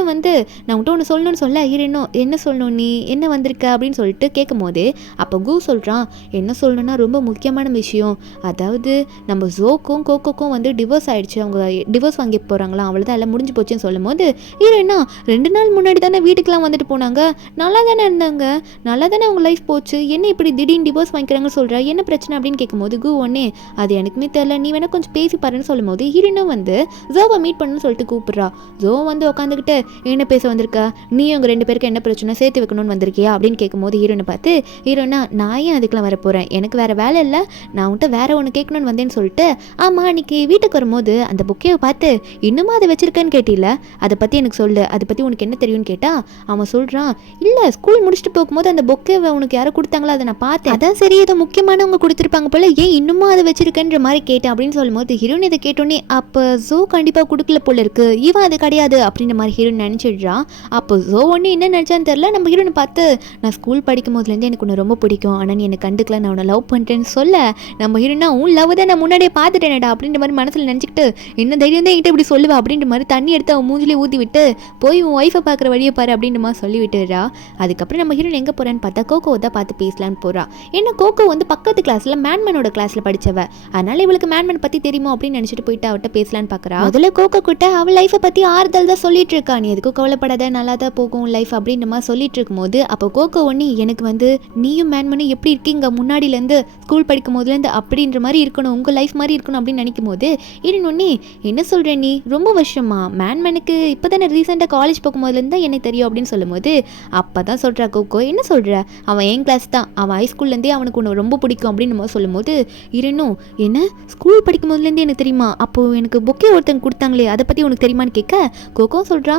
நான் உன்ட்ட ஒன்று சொல்லணும்னு சொல்ல, ஹீரோனும் என்ன சொல்லணும் நீ என்ன வந்திருக்க அப்படின்னு சொல்லிட்டு கேட்கும் போது அப்போ கு சொல்கிறான், என்ன சொல்லணும்னா ரொம்ப முக்கியமான விஷயம், அதாவது நம்ம ஜோக்கும் கோகோக்கும் வந்து டிவோர்ஸ் ஆயிடுச்சு, அவங்க டிவோர்ஸ் வாங்கி போகிறாங்களாம், அவ்வளோதான் எல்லாம் முடிஞ்சு போச்சுன்னு சொல்லும் போது ஹீரோயினா 2 நாள் முன்னாடி தானே வீட்டுக்கெலாம் வந்துட்டு போனாங்க, நல்லா தானே இருந்தாங்க, நல்லா தானே அவங்க லைஃப் போச்சு, என்ன இப்படி திடீர்னு டிவோர்ஸ் வாங்கிக்கிறாங்கன்னு சொல்கிறா, என்ன பிரச்சனை அப்படின்னு கேட்கும்போது கு ஒன்னே அது எனக்குமே தெரியல, நீ வேணா கொஞ்சம் பேசி பாருன்னு சொல்லும் போது ஹீரோனும் வந்து ஜோவை மீட் பண்ணணும்னு சொல்லிட்டு கூப்பிட்றா. ஜோ வந்து உட்காந்துக்கிட்டு என்ன பேச வந்திருக்கா, நீ அவங்க 2 பேருக்கு என்ன பிரச்சனை சேர்த்து வைக்கணும்னு வந்திருக்கியா அப்படின்னு கேட்கும்போது ஹீரோனை பார்த்து ஹீரோனா நான் ஏன் அதுக்கெலாம் வர போகிறேன், எனக்கு வேறு வேலை இல்லை, நான் உன்ட்ட வேற ஒன்று கேட்கணும்னு வந்தேன்னு சொல்லிட்டு, ஆமாம் அன்றைக்கி வீட்டுக்கு வரும்போது அந்த புக்கையை பார்த்து இன்னுமா அதை வச்சிருக்கேன்னு கேட்டில, அதை பற்றி எனக்கு சொல்லு, அதை பற்றி உனக்கு என்ன தெரியும்னு கேட்டால் அவன் சொல்கிறான், இல்லை ஸ்கூல் முடிச்சுட்டு போகும்போது அந்த புக்கையை உனக்கு யாரும் கொடுத்தாங்களோ அதை நான் பார்த்தேன், அதான் சரி ஏதோ முக்கியமானவங்க கொடுத்துருப்பாங்க போல, ஏன் இன்னுமா அதை வச்சிருக்கேன்ற மாதிரி கேட்டேன் அப்படின்னு சொல்லும்போது ஹீரோன் இதை கேட்டோன்னே அப்போ ஜோ கண்டிப்பாக கொடுக்கல போல இருக்கு, இவன் அது கிடையாது அப்படின்ற மாதிரி ஹீரோன் நினச்சிடுறான். அப்போ ஜோ ஒன்று என்ன நினச்சான்னு தெரில. நம்ம ஹீரோனை பார்த்து நான் ஸ்கூல் படிக்கும் போதுலேருந்து எனக்கு ஒன்று ரொம்ப பிடிக்கும், ஆனால் நீ என்னை கண்டுக்கல, நான் உன்னை லவ் பண்ணுறேன்னு சொல்ல நம்ம ஹீரோனா உன் லவ் தான் நான் முன்னாடியே பார்த்துட்டேனடா அப்படின்ற மாதிரி மனசில் நினச்சிக்கிட்டு என்ன தைரியம் தான் என்கிட்ட இப்படி சொல்லுவா அப்படின்ற மாதிரி தண்ணி எடுத்து அவன் மூஞ்சிலே ஊற்றி விட்டு போய் உன் ஒய்ஃபை பார்க்குற வழியை பாரு அப்படின்ற மாதிரி சொல்லி விட்டுறா. அதுக்கப்புறம் நம்ம ஹீரோன் எங்கே போகிறான்னு பார்த்தா கோகோ தான் பார்த்து பேசலான்னு போகிறா. ஏன்னா கோகோ வந்து பக்கத்து கிளாஸில் மேன்மேனோட கிளாஸில் படித்தவ, அதனால இவளுக்கு மேன்மேன் பற்றி தெரியுமோ அப்படின்னு நினச்சிட்டு போயிட்டு அவட்ட பேசலான்னு பார்க்குறா. முதல்ல கோகோ கிட்ட அவள் லைஃப்பை பற்றி ஆறுதல் தான் சொல்லிட்டு இருக்கா, நீ எதுக்கும் கவலைப்படாத நல்லா தான் போகும் லைஃப் அப்படின்ற மாதிரி சொல்லிட்டு இருக்கும்போது அப்போ கோகோ ஒன்று எனக்கு வந்து நீயும் மேன்மேனும் எப்படி இருக்கீங்க முன்னாடியிலேருந்து ஸ்கூல் படிக்கும் போதுலேருந்து அப்படின்ற மாதிரி இருக்கணும், உங்கள் லைஃப் மாதிரி இருக்கணும் அப்படின்னு நினைக்கும் போது இன்னொன்னே என்ன சொல்கிற நீ ரொம்ப வருஷமா மேன்மேனுக்கு இப்போ தானே ரீசெண்டாக காலேஜ் போகும்போதுலேருந்து தான் எனக்கு தெரியும் அப்படின்னு சொல்லும்போது அப்போ தான் சொல்கிறா கோகோ என்ன சொல்கிற, அவன் என் கிளாஸ் தான், அவன் ஹைஸ்கூல்லேருந்தே அவனுக்கு ஒன்று ரொம்ப பிடிக்கும் அப்படின்னு நம்ம சொல்லும்போது இருணும் என்ன ஸ்கூல் படிக்கும் போதுலேருந்து எனக்கு தெரியுமா, அப்போது எனக்கு பொக்கே ஒருத்தங்க கொடுத்தாங்களே அதை பற்றி உனக்கு தெரியுமான்னு கேட்க கோகோ சொல்கிறா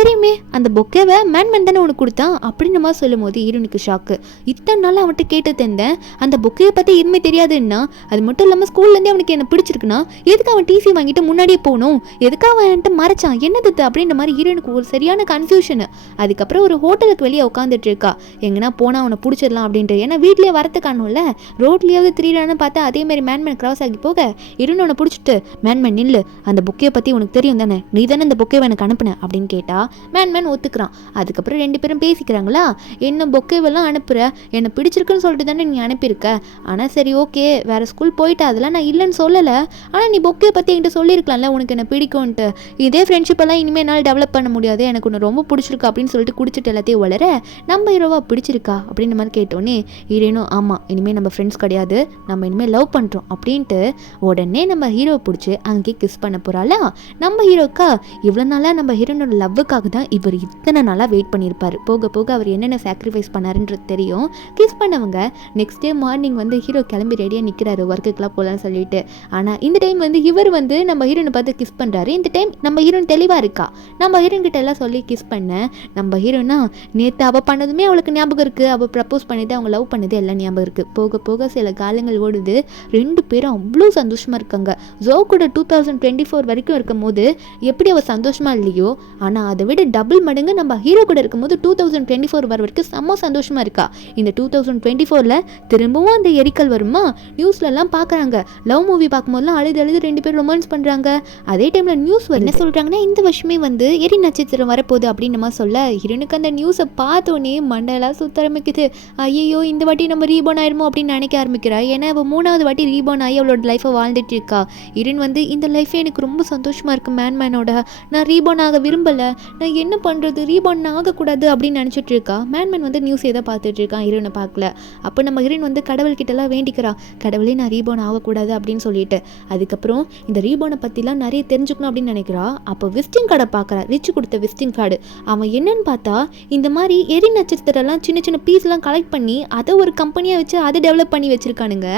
தெரியுமே அந்த பொக்கேவை மேன்மேன் தானே உனக்கு கொடுத்தான் அப்படின்னு மாதிரி சொல்லும் போது ஹீரோனுக்கு ஷாக்கு. இத்தனை நாள் அவன்கிட்ட கேட்டு தந்தேன் அந்த பொக்கையை பற்றி எதுவுமே தெரியாதுன்னா, அது மட்டும் இல்லாமல் ஸ்கூல்லேருந்தே அவனுக்கு என்ன பிடிச்சிருக்குன்னா எதுக்கு அவன் டிசி வாங்கிட்டு முன்னாடியே போகணும், எதுக்கு அவன் என்கிட்ட மறைச்சான் என்னது அப்படின்ற மாதிரி ஹீரோனுக்கு ஒரு சரியான கன்ஃபியூஷனு. அதுக்கப்புறம் ஒரு ஹோட்டலுக்கு வெளியே உட்காந்துட்டு இருக்கா, எங்கன்னா போனால் அவனை பிடிச்சிடலாம் அப்படின்ட்டு, ஏன்னா வீட்லேயே வரத்து காணும்ல, ரோட்லேயாவது திரியிறான்னு பார்த்தா அதேமாதிரி மேன்மேன் கிராஸ் ஆகி போக ஹீரோன் அவனை பிடிச்சிட்டு மேன்மேன் நில்லு, அந்த பொக்கையை பற்றி உனக்கு தெரியும் தானே, நீ தானே அந்த பொக்கையை எனக்கு அனுப்புனேன் அப்படின்னு கேட்டா மேன்மேன் ஒத்துக்கிறான். அதுக்கப்புறம் 2 பேரும் பேசிக்கிறாங்களா, என்ன பொக்கேவெல்லாம் அனுப்புற, என்னை பிடிச்சிருக்குன்னு சொல்லிட்டு தானே நீ அனுப்பியிருக்க, ஆனால் சரி ஓகே வேறு ஸ்கூல் போயிட்டா அதெல்லாம் நான் இல்லைன்னு சொல்லலை, ஆனால் நீ பொக்கையை பற்றி என்கிட்ட சொல்லியிருக்கலாம்ல உனக்கு என்ன பிடிக்கும்ன்ட்டு, இதே ஃப்ரெண்ட்ஷிப்பெல்லாம் இனிமேல் என்னால் டெவலப் பண்ண முடியாது, எனக்கு ஒன்று ரொம்ப பிடிச்சிருக்கா அப்படின்னு சொல்லிட்டு குடிச்சிட்டு எல்லாத்தையும் வளர நம்ம ஹீரோவா பிடிச்சிருக்கா அப்படின்ற மாதிரி கேட்டோன்னே ஹீரோனும் ஆமாம் இனிமேல் நம்ம ஃப்ரெண்ட்ஸ் கிடையாது, நம்ம இனிமேல் லவ் பண்ணுறோம் அப்படின்ட்டு உடனே நம்ம ஹீரோவை பிடிச்சி அங்கேயே கிஸ் பண்ண போகிறாளா. நம்ம ஹீரோக்கா இவ்வளோ நாளாக நம்ம ஹீரோனோட லவ்வுக்காக தான் இவர் இத்தனை நாளாக வெயிட் பண்ணியிருப்பார், போக போக அவர் என்னென்ன சாக்ரிஃபைஸ் பண்ணாருன்றது தெரியும். கிஸ் பண்ணவங்க நெக்ஸ்ட் டே மார்னிங் வந்து ஹீரோ கிளம்பி ரெடியாக நிற்கிறாரு ஒர்க்குக்கெலாம் போகலான்னு சொல்லிட்டு. ஆனால் இந்த டைம் வந்து இவர் வந்து நம்ம ஹீரோனை பார்த்து கிஸ் பண்ணுறாரு. இந்த டைம் நம்ம ஹீரோன் தெளிவாக இருக்கா, நம்ம ஹீரோன் கிட்ட எல்லாம் சொல்லி கிஸ் பண்ண நம்ம ஹீரோனா நேற்று அவள் பண்ணதுமே அவளுக்கு ஞாபகம் இருக்குது, அவள் ப்ரப்போஸ் பண்ணிட்டு அவங்க லவ் பண்ணது எல்லாம் ஞாபகம் இருக்குது. போக போக சில காலங்கள் ஓடுது, 2 பேரும் அவ்வளோ சந்தோஷமாக இருக்காங்க. இருக்காங்க. ஜோ கூட 2024 வரைக்கும் இருக்கும் போது எப்படி அவள் சந்தோஷமா இல்லையோ, ஆனால் அதை விட டபுள் மடங்கு நம்ம ஹீரோ கூட இருக்கும்போது 2024 வர வரைக்கும் செம்ம சந்தோஷமா இருக்கா. இந்த 2024ல் திரும்பவும் அந்த எரிக்கல் வருமா நியூஸ்லலாம் பார்க்குறாங்க. லவ் மூவி பார்க்கும்போதுலாம் அழுது அழுது 2 பேரும் ரொமான்ஸ் பண்ணுறாங்க. அதே டைமில் நியூஸ் என்ன சொல்கிறாங்கன்னா, இந்த வருஷமே வந்து எரி நட்சத்திரம் வரப்போகுது அப்படின்னு நம்ம சொல்ல, ஹீரோனுக்கு அந்த நியூஸை பார்த்தோன்னே மண்டெல்லாம் சுத்த ஆரம்பிக்குது. ஐயோ இந்த வாட்டி நம்ம ரீபார்ன் ஆயிருமோ அப்படின்னு நினைக்க ஆரம்பிக்கிறா. ஏன்னா அவள் 3வது வாட்டி ரீபார்ன் ஆகி அவளோட லைஃப்பை வாழ்ந்துட்டு இருக்கா. ஹீரோன் வந்து இந்த லைஃபே எனக்கு ரொம்ப சந்தோஷமாக இருக்குது மேனோட, நான் ரீபார்ன் ஆக விரும்பலை, நான் என்ன பண்ணுறது, ரீபார்ன் ஆகக்கூடாது அப்படின்னு நினச்சிட்டு இருக்கா. மேன் வந்து நியூஸ் எதை பார்த்துட்டு இருக்கான், ஹீரோனை பார்க்கல. அப்போ நம்ம ஹீரோன் வந்து கடவுள்கிட்டலாம் வேண்டிக்கிறா, கடவுளே நான் ரீபார்ன் ஆகக்கூடாது அப்படின்னு சொல்லிட்டு. அதுக்கப்புறம் இந்த ரீபார்னை பற்றிலாம் நிறைய தெரிஞ்சுக்கணும் அப்படின்னு நினைக்கிறா. அப்போ விசிட்டிங் கார்டை பார்க்குறா, ரிச்சு கொடுத்த விசிட்டிங் கார்டு. அவன் என்னன்னு பார்த்தா இந்த மாதிரி எரி நட்சத்திரம்லாம் சின்ன சின்ன பீஸ்லாம் கலெக்ட் பண்ணி அதை ஒரு கம்பெனியாக வச்சு அதை டெவலப் பண்ணி வச்சுருக்கானுங்க.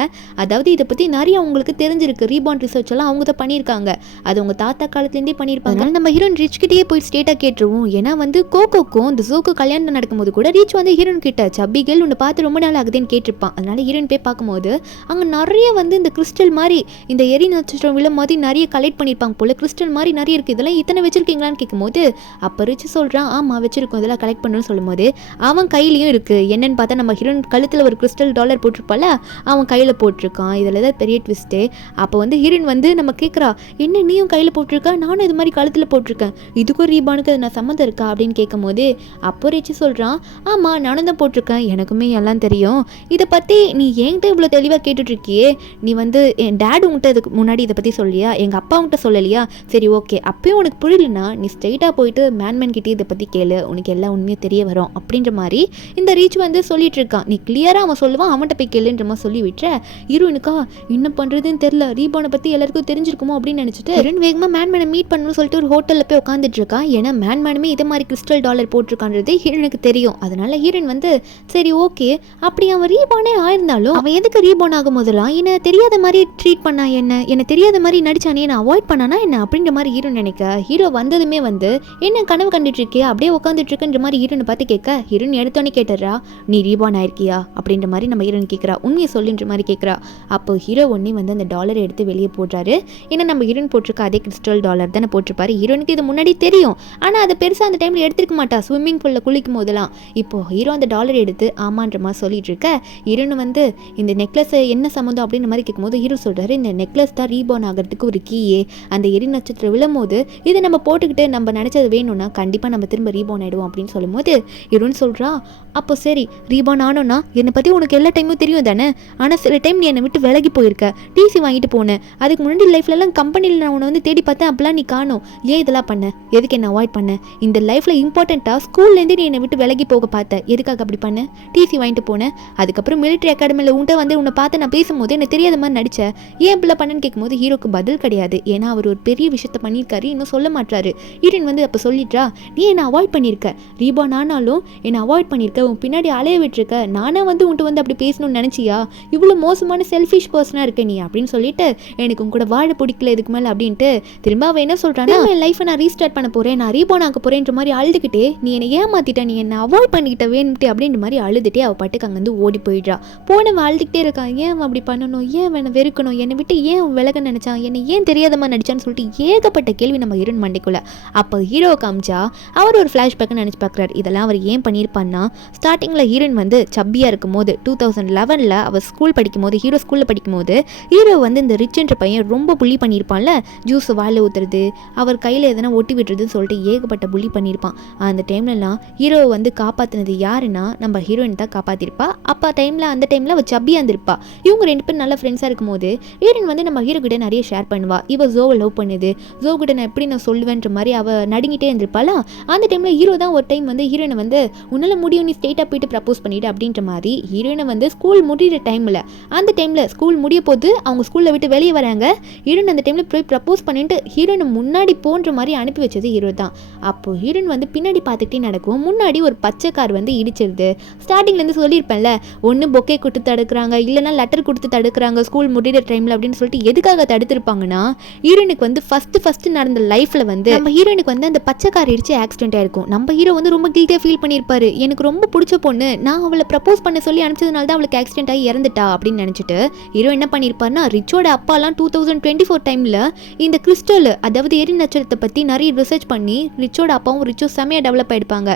அதாவது இதை பற்றி நிறைய அவங்களுக்கு தெரிஞ்சிருக்கு. ரீபார்ன் ரிசர்ச் எல்லாம் அவங்க தான் பண்ணியிருக்காங்க. அது அவங்க தாத்தா காலத்துலேருந்தே பண்ணியிருப்பாங்க. நம்ம ஹீரோயின் ரிச் கிட்டேயே போய் ஸ்டேட்டாக கேட்டுருவோம். ஏன்னா வந்து கோகோக்கும் இந்த ஜோக்கு கல்யாணம் நடக்கும்போது கூட ரிச் வந்து ஹீரோயின் கிட்ட சப்பி கேர்ள் உன்னை பார்த்து ரொம்ப நாள் ஆகுதுன்னு கேட்டிருப்பான். அதனால ஹீரோயின் போய் பார்க்கும்போது அங்கே நிறைய வந்து இந்த கிறிஸ்டல் மாதிரி இந்த எரி நட்சத்திரம் விழ மாதிரி நிறைய கலெக்ட் பண்ணியிருப்பாங்க போல. கிறிஸ்டல் மாதிரி நிறைய இருக்குது, இதெல்லாம் இத்தனை வச்சிருக்கீங்களான்னு கேட்கும்போது அப்போ ரிச் சொல்கிறான், ஆமாம் வச்சிருக்கோம், இதெல்லாம் கலெக்ட் பண்ணணும்னு சொல்லும்போது அவன் கையிலையும் இருக்குது. என்னன்னு பார்த்தா நம்ம ஹீரோயின் கழுத்தில் ஒரு கிறிஸ்டல் டாலர் போட்டிருப்பால, அவன் கையில் போட்டிருக்கான். இதில் தான் பெரிய ட்விஸ்ட்டு. அப்போ வந்து ஹீரோயின் வந்து நம்ம கேட்குறா, என்ன நீயும் கையில் போட்டிருக்கா, நானும் இது மாதிரி கழுத்தில் போட்டிருக்கேன், இதுக்கும் ரீபானுக்கு அது நான் சம்மந்தம் இருக்கா அப்படின்னு கேட்கும்போது அப்போ ரிச்சு சொல்கிறான், ஆமாம் நானும் தான் போட்டிருக்கேன், எனக்குமே எல்லாம் தெரியும். இதை பற்றி நீ என்கிட்ட இவ்வளோ தெளிவாக கேட்டுட்ருக்கியே, நீ வந்து என் டேட் உங்கள்கிட்ட இதுக்கு முன்னாடி இதை பற்றி சொல்லியா, எங்கள் அப்பா உங்கள்கிட்ட சொல்லலையா, சரி ஓகே அப்பயும் உனக்கு புரியலனா நீ ஸ்ட்ரெயிட்டாக போயிட்டு மேன் கிட்டே இதை பற்றி கேளு, உனக்கு எல்லா உண்மையும் தெரிய வரும் அப்படின்ற மாதிரி இந்த ரீச் வந்து சொல்லிட்டு இருக்கான். நீ கிளியராக அவன் சொல்லுவான், அவன்கிட்ட போய் கேளுன்ற மாதிரி சொல்லி விட்டுற. ஹீரோயினுக்கா என்ன பண்ணுறதுன்னு தெரியல, ரீபானை பற்றி எல்லாருக்கும் தெரிஞ்சிருக்குமோ அப்படின்னு நினச்சிட்டு ஹீரோயின் வேகமாக மேனை மீட் பண்ணணும்னு சொல்லிட்டு ஒரு ஹோட்டலில் போய் உட்காந்துட்டு இருக்கா. ஏன்னா மேனுமே இதே மாதிரி கிறிஸ்டல் டாலர் போட்டிருக்கான்றது ஹீரோனுக்கு தெரியும். அதனால ஹீரோயின் வந்து சரி ஓகே அப்படி அவன் ரீபானே ஆயிருந்தாலும் அவன் எதுக்கு ரீபான் ஆகும் போதெல்லாம் என்ன தெரியாத மாதிரி ட்ரீட் பண்ணா, என்ன தெரியாத மாதிரி நடிச்சானே, நான் அவாய்ட் பண்ணானா என்ன அப்படின்ற மாதிரி ஹீரோ நினைக்க. ஹீரோ வந்ததுமே வந்து என்ன கனவு கண்டுட்டு இருக்கியா, அப்படியே உட்காந்துட்டு இருக்குன்ற மாதிரி ஹீரோனை பார்த்து கேட்க, ஹீரோன் எடுத்தோன்னே கேட்டுறா, நீ ரீபான் ஆயிருக்கியா அப்படின்ற மாதிரி நம்ம ஹீரோன் கேட்குறா, உண்மையை சொல்லுன்ற மாதிரி கேட்குறா. அப்போ ஹீரோ ஒன்னே வந்து அந்த டாலரை எடுத்து வெளியே போடுறாரு. ஏன்னா நம்ம ஹீரோன் போட்டிருக்க அதே கிறிஸ்டல் டாலர் தானே போட்டிருப்பாரு. ஹீரோனுக்கு இது முன்னாடி தெரியும், ஆனால் அதை பெருசாக அந்த டைமில் எடுத்துருக்க மாட்டா ஸ்விம்மிங் பூலில் குளிக்கும் போதெல்லாம். இப்போ ஹீரோ அந்த டாலர் எடுத்து ஆமான்ற மாதிரி சொல்லிட்டு இருக்க. ஹீரோனு வந்து இந்த நெக்லஸ் என்ன சம்மந்தம் அப்படின்ற மாதிரி கேட்கும்போது ஹீரோ சொல்கிறாரு, இந்த நெக்லஸ் தான் ரீபான் ஆகிறதுக்கு ஒரு கீயே, அந்த எரி நட்சத்திரம் விழும்போது இதை நம்ம போட்டுக்கிட்டு நம்ம நினச்சது வேணும்னா கண்டிப்பாக நம்ம திரும்ப ரீபான் ஆகிடுவோம் அப்படின்னு சொல்லும்போது ஹீரோன்னு சொல்கிறா, அப்போ சரி ரீபான் ஆனோன்னா என்னை பற்றி உனக்கு எல்லா டைமும் தெரியும் தானே, ஆனால் சில டைம் நீ என்னை விட்டு விலகி போயிருக்க, டிசி வாங்கிட்டு போனேன், அதுக்கு முன்னாடி லைஃப்லலாம் கம்பெனியில் நான் உன்னை வந்து தேடி பார்த்தேன், அப்பெல்லாம் நீ காணும், ஏன் இதெல்லாம் பண்ண, எதுக்கு என்ன அவாய்ட் பண்ண, இந்த லைஃப்பில் இம்பார்ட்டண்ட்டாக ஸ்கூல்லேருந்து நீ என்னை விட்டு விலகி போக பார்த்த, எதுக்காக அப்படி பண்ண, டிசி வாங்கிட்டு போனேன், அதுக்கப்புறம் மிலிட்ரி அகாடமியில் உன்ட்ட வந்து உன்னை பார்த்து நான் பேசும்போது எனக்கு தெரியாத மாதிரி நடித்தேன், ஏன் இப்படிலாம் பண்ணேன்னு கேட்கும்போது ஹீரோக்கு பதில் கிடையாது. ஏன்னா அவர் ஒரு பெரிய விஷயத்த பண்ணியிருக்காரு, இன்னும் சொல்ல மாட்டாரு. ஹீரோயின் வந்து அப்போ சொல்லிட்டா, நீ என்னை அவாய்ட் பண்ணியிருக்க, ரீபான் ஆனாலும் என்னை அவாய்ட் பண்ணியிருக்க, உன் பின்னாடி அலைய விட்டுருக்க, நானே வந்து உன்ட்டு வந்து அப்படி பேசணும்னு நினச்சியா, இவ்வளோ மோசமான செல்ஃபிஷ் பர்சனாக இருக்க நீ அப்படின்னு சொல்லிட்டு எனக்கு உங்க கூட வாழ பிடிக்கல இதுக்கு மேலே அப்படின்ட்டு திரும்ப அவன் என்ன சொல்கிறான்னா, என் லைஃப்பை நான் ரீஸ்டார்ட் பண்ண போகிறேன், நான் ரீபான் ஆக போகிறேன்ற மாதிரி அழுதுகிட்டே, நீ என்னை ஏமாத்திட்ட, நீ என்னை அவாய்ட் பண்ணிக்கிட்ட வேணுட்டு அப்படின்ற மாதிரி அழுதுகிட்டே அவள் பாட்டுக்கு அங்கேருந்து ஓடி போயிடுறா. போனவன் அழுதுகிட்டே இருக்கான், ஏன் அவன் அப்படி பண்ணணும், ஏன் வேணை வெறுக்கணும், என்னை விட்டு ஏன் விலக நினச்சான், என்னை ஏன் தெரியாதமா நடிச்சான்னு சொல்லிட்டு ஏகப்பட்ட கேள்வி நம்ம ஹீரோயின் மண்டைக்குள்ள. அப்போ ஹீரோ காமிச்சா அவர் ஒரு ஃப்ளாஷ்பேக்னு நினச்சி பார்க்குறாரு. இதெல்லாம் அவர் ஏன் பண்ணியிருப்பான்னா, ஸ்டார்டிங்கில் ஹீரோயின் வந்து சப்பியாக இருக்கும் போது 2011 அவர் ஸ்கூல் படிக்கும் போது, ஹீரோ ஸ்கூலில் படிக்கும் போது ஹீரோ வந்து இந்த ரிச்ன்ற பையன் ரொம்ப புள்ளி பண்ணியிருப்பான்ல, ஜூஸ் வாயில் ஊற்றுறது, அவர் கையில் எதனா ஒட்டி விட்டுறதுன்னு சொல்லிட்டு ஏகப்பட்ட புள்ளி பண்ணியிருப்பான். அந்த டைம்லலாம் ஹீரோவை வந்து காப்பாற்றினது யாருன்னா நம்ம ஹீரோயின் தான் காப்பாற்றிருப்பா. அப்போ அந்த டைமில் அவள் சப்பியாக இருந்திருப்பா. இவங்க 2 பேரும் நல்ல ஃப்ரெண்ட்ஸாக இருக்கும் போது ஹீரோயின் வந்து நம்ம ஹீரோ கிட்ட நிறைய ஷேர் பண்ணுவா. இவ ஜோவை லவ் பண்ணுது, ஜோ கிட்ட நான் எப்படி நான் சொல்லுவேன்ற மாதிரி அவள் நடுங்கிட்டே இருந்திருப்பாளா. அந்த டைமில் ஹீரோ தான் ஒரு டைம் வந்து ஹீரோயினை வந்து உன்னால் முடியும், நீ ஸ்ட்ரெயிட்டாக போயிட்டு ப்ரப்போஸ் பண்ணிவிட்டு அப்படின்ற மாதிரி ஹீரோயினை வந்து ஸ்கூல் முடிகிற டைமில், அந்த டைமில் ஸ்கூல் முடிய போது அவங்க ஸ்கூலில் விட்டு வெளியே வராங்க. ஹீரோயின் அந்த டைமில் போய் ப்ரப்போஸ் பண்ணிட்டு ஹீரோயினை முன்னாடி போன்ற மாதிரி அனுப்பி வச்சது ஹீரோ தான். அப்போ ஹீரோயின் வந்து பின்னாடி பார்த்துக்கிட்டே நடக்கும். முன்னாடி ஒரு பச்சை கார் வந்து இடிச்சிருது. ஸ்டார்டிங்லேருந்து சொல்லியிருப்பேன்ல, ஒன்று பொக்கே கொடுத்து தடுக்கிறாங்க, இல்லைனா லெட்டர் கொடுத்து தடுக்கிறாங்க ஸ்கூல் முடிகிற டைமில் அப்படின்னு சொல்லிட்டு எதுக்காக தடுத்திருப்பாங்கன்னா, ஹீரோயினுக்கு வந்து ஃபஸ்ட்டு நடந்த லைஃப்பில் வந்து நம்ம ஹீரோயினுக்கு வந்து அந்த பச்சை கார் இடிச்சு ஆக்சிடென்ட் ஆயிருக்கும். நம்ம ஹீரோ வந்து ரொம்ப கில்ட்டியாக ஃபீல் பண்ணியிருப்பாரு, எனக்கு ரொம்ப பிடிச்ச பொண்ணு, நான் அவளை ப்ரப்போஸ் பண்ண சொல்லி அனுப்பிச்சதுனால தான் அவளுக்கு ஆக்சிடென்ட் ஆகி இறந்துட்டா அப்படின்னு நினச்சிட்டு ஹீரோ என்ன பண்ணியிருப்பாருன்னா, ரிச்சோட அப்பா அப்பாலாம் 2024 டைமில் இந்த கிறிஸ்டல் அதாவது எரி நட்சத்திரத்தை பற்றி நிறைய ரிசர்ச் பண்ணி ரிச்சோட அப்பாவும் ரிச்சோ செமையாக டெவலப் ஆகிடுப்பாங்க.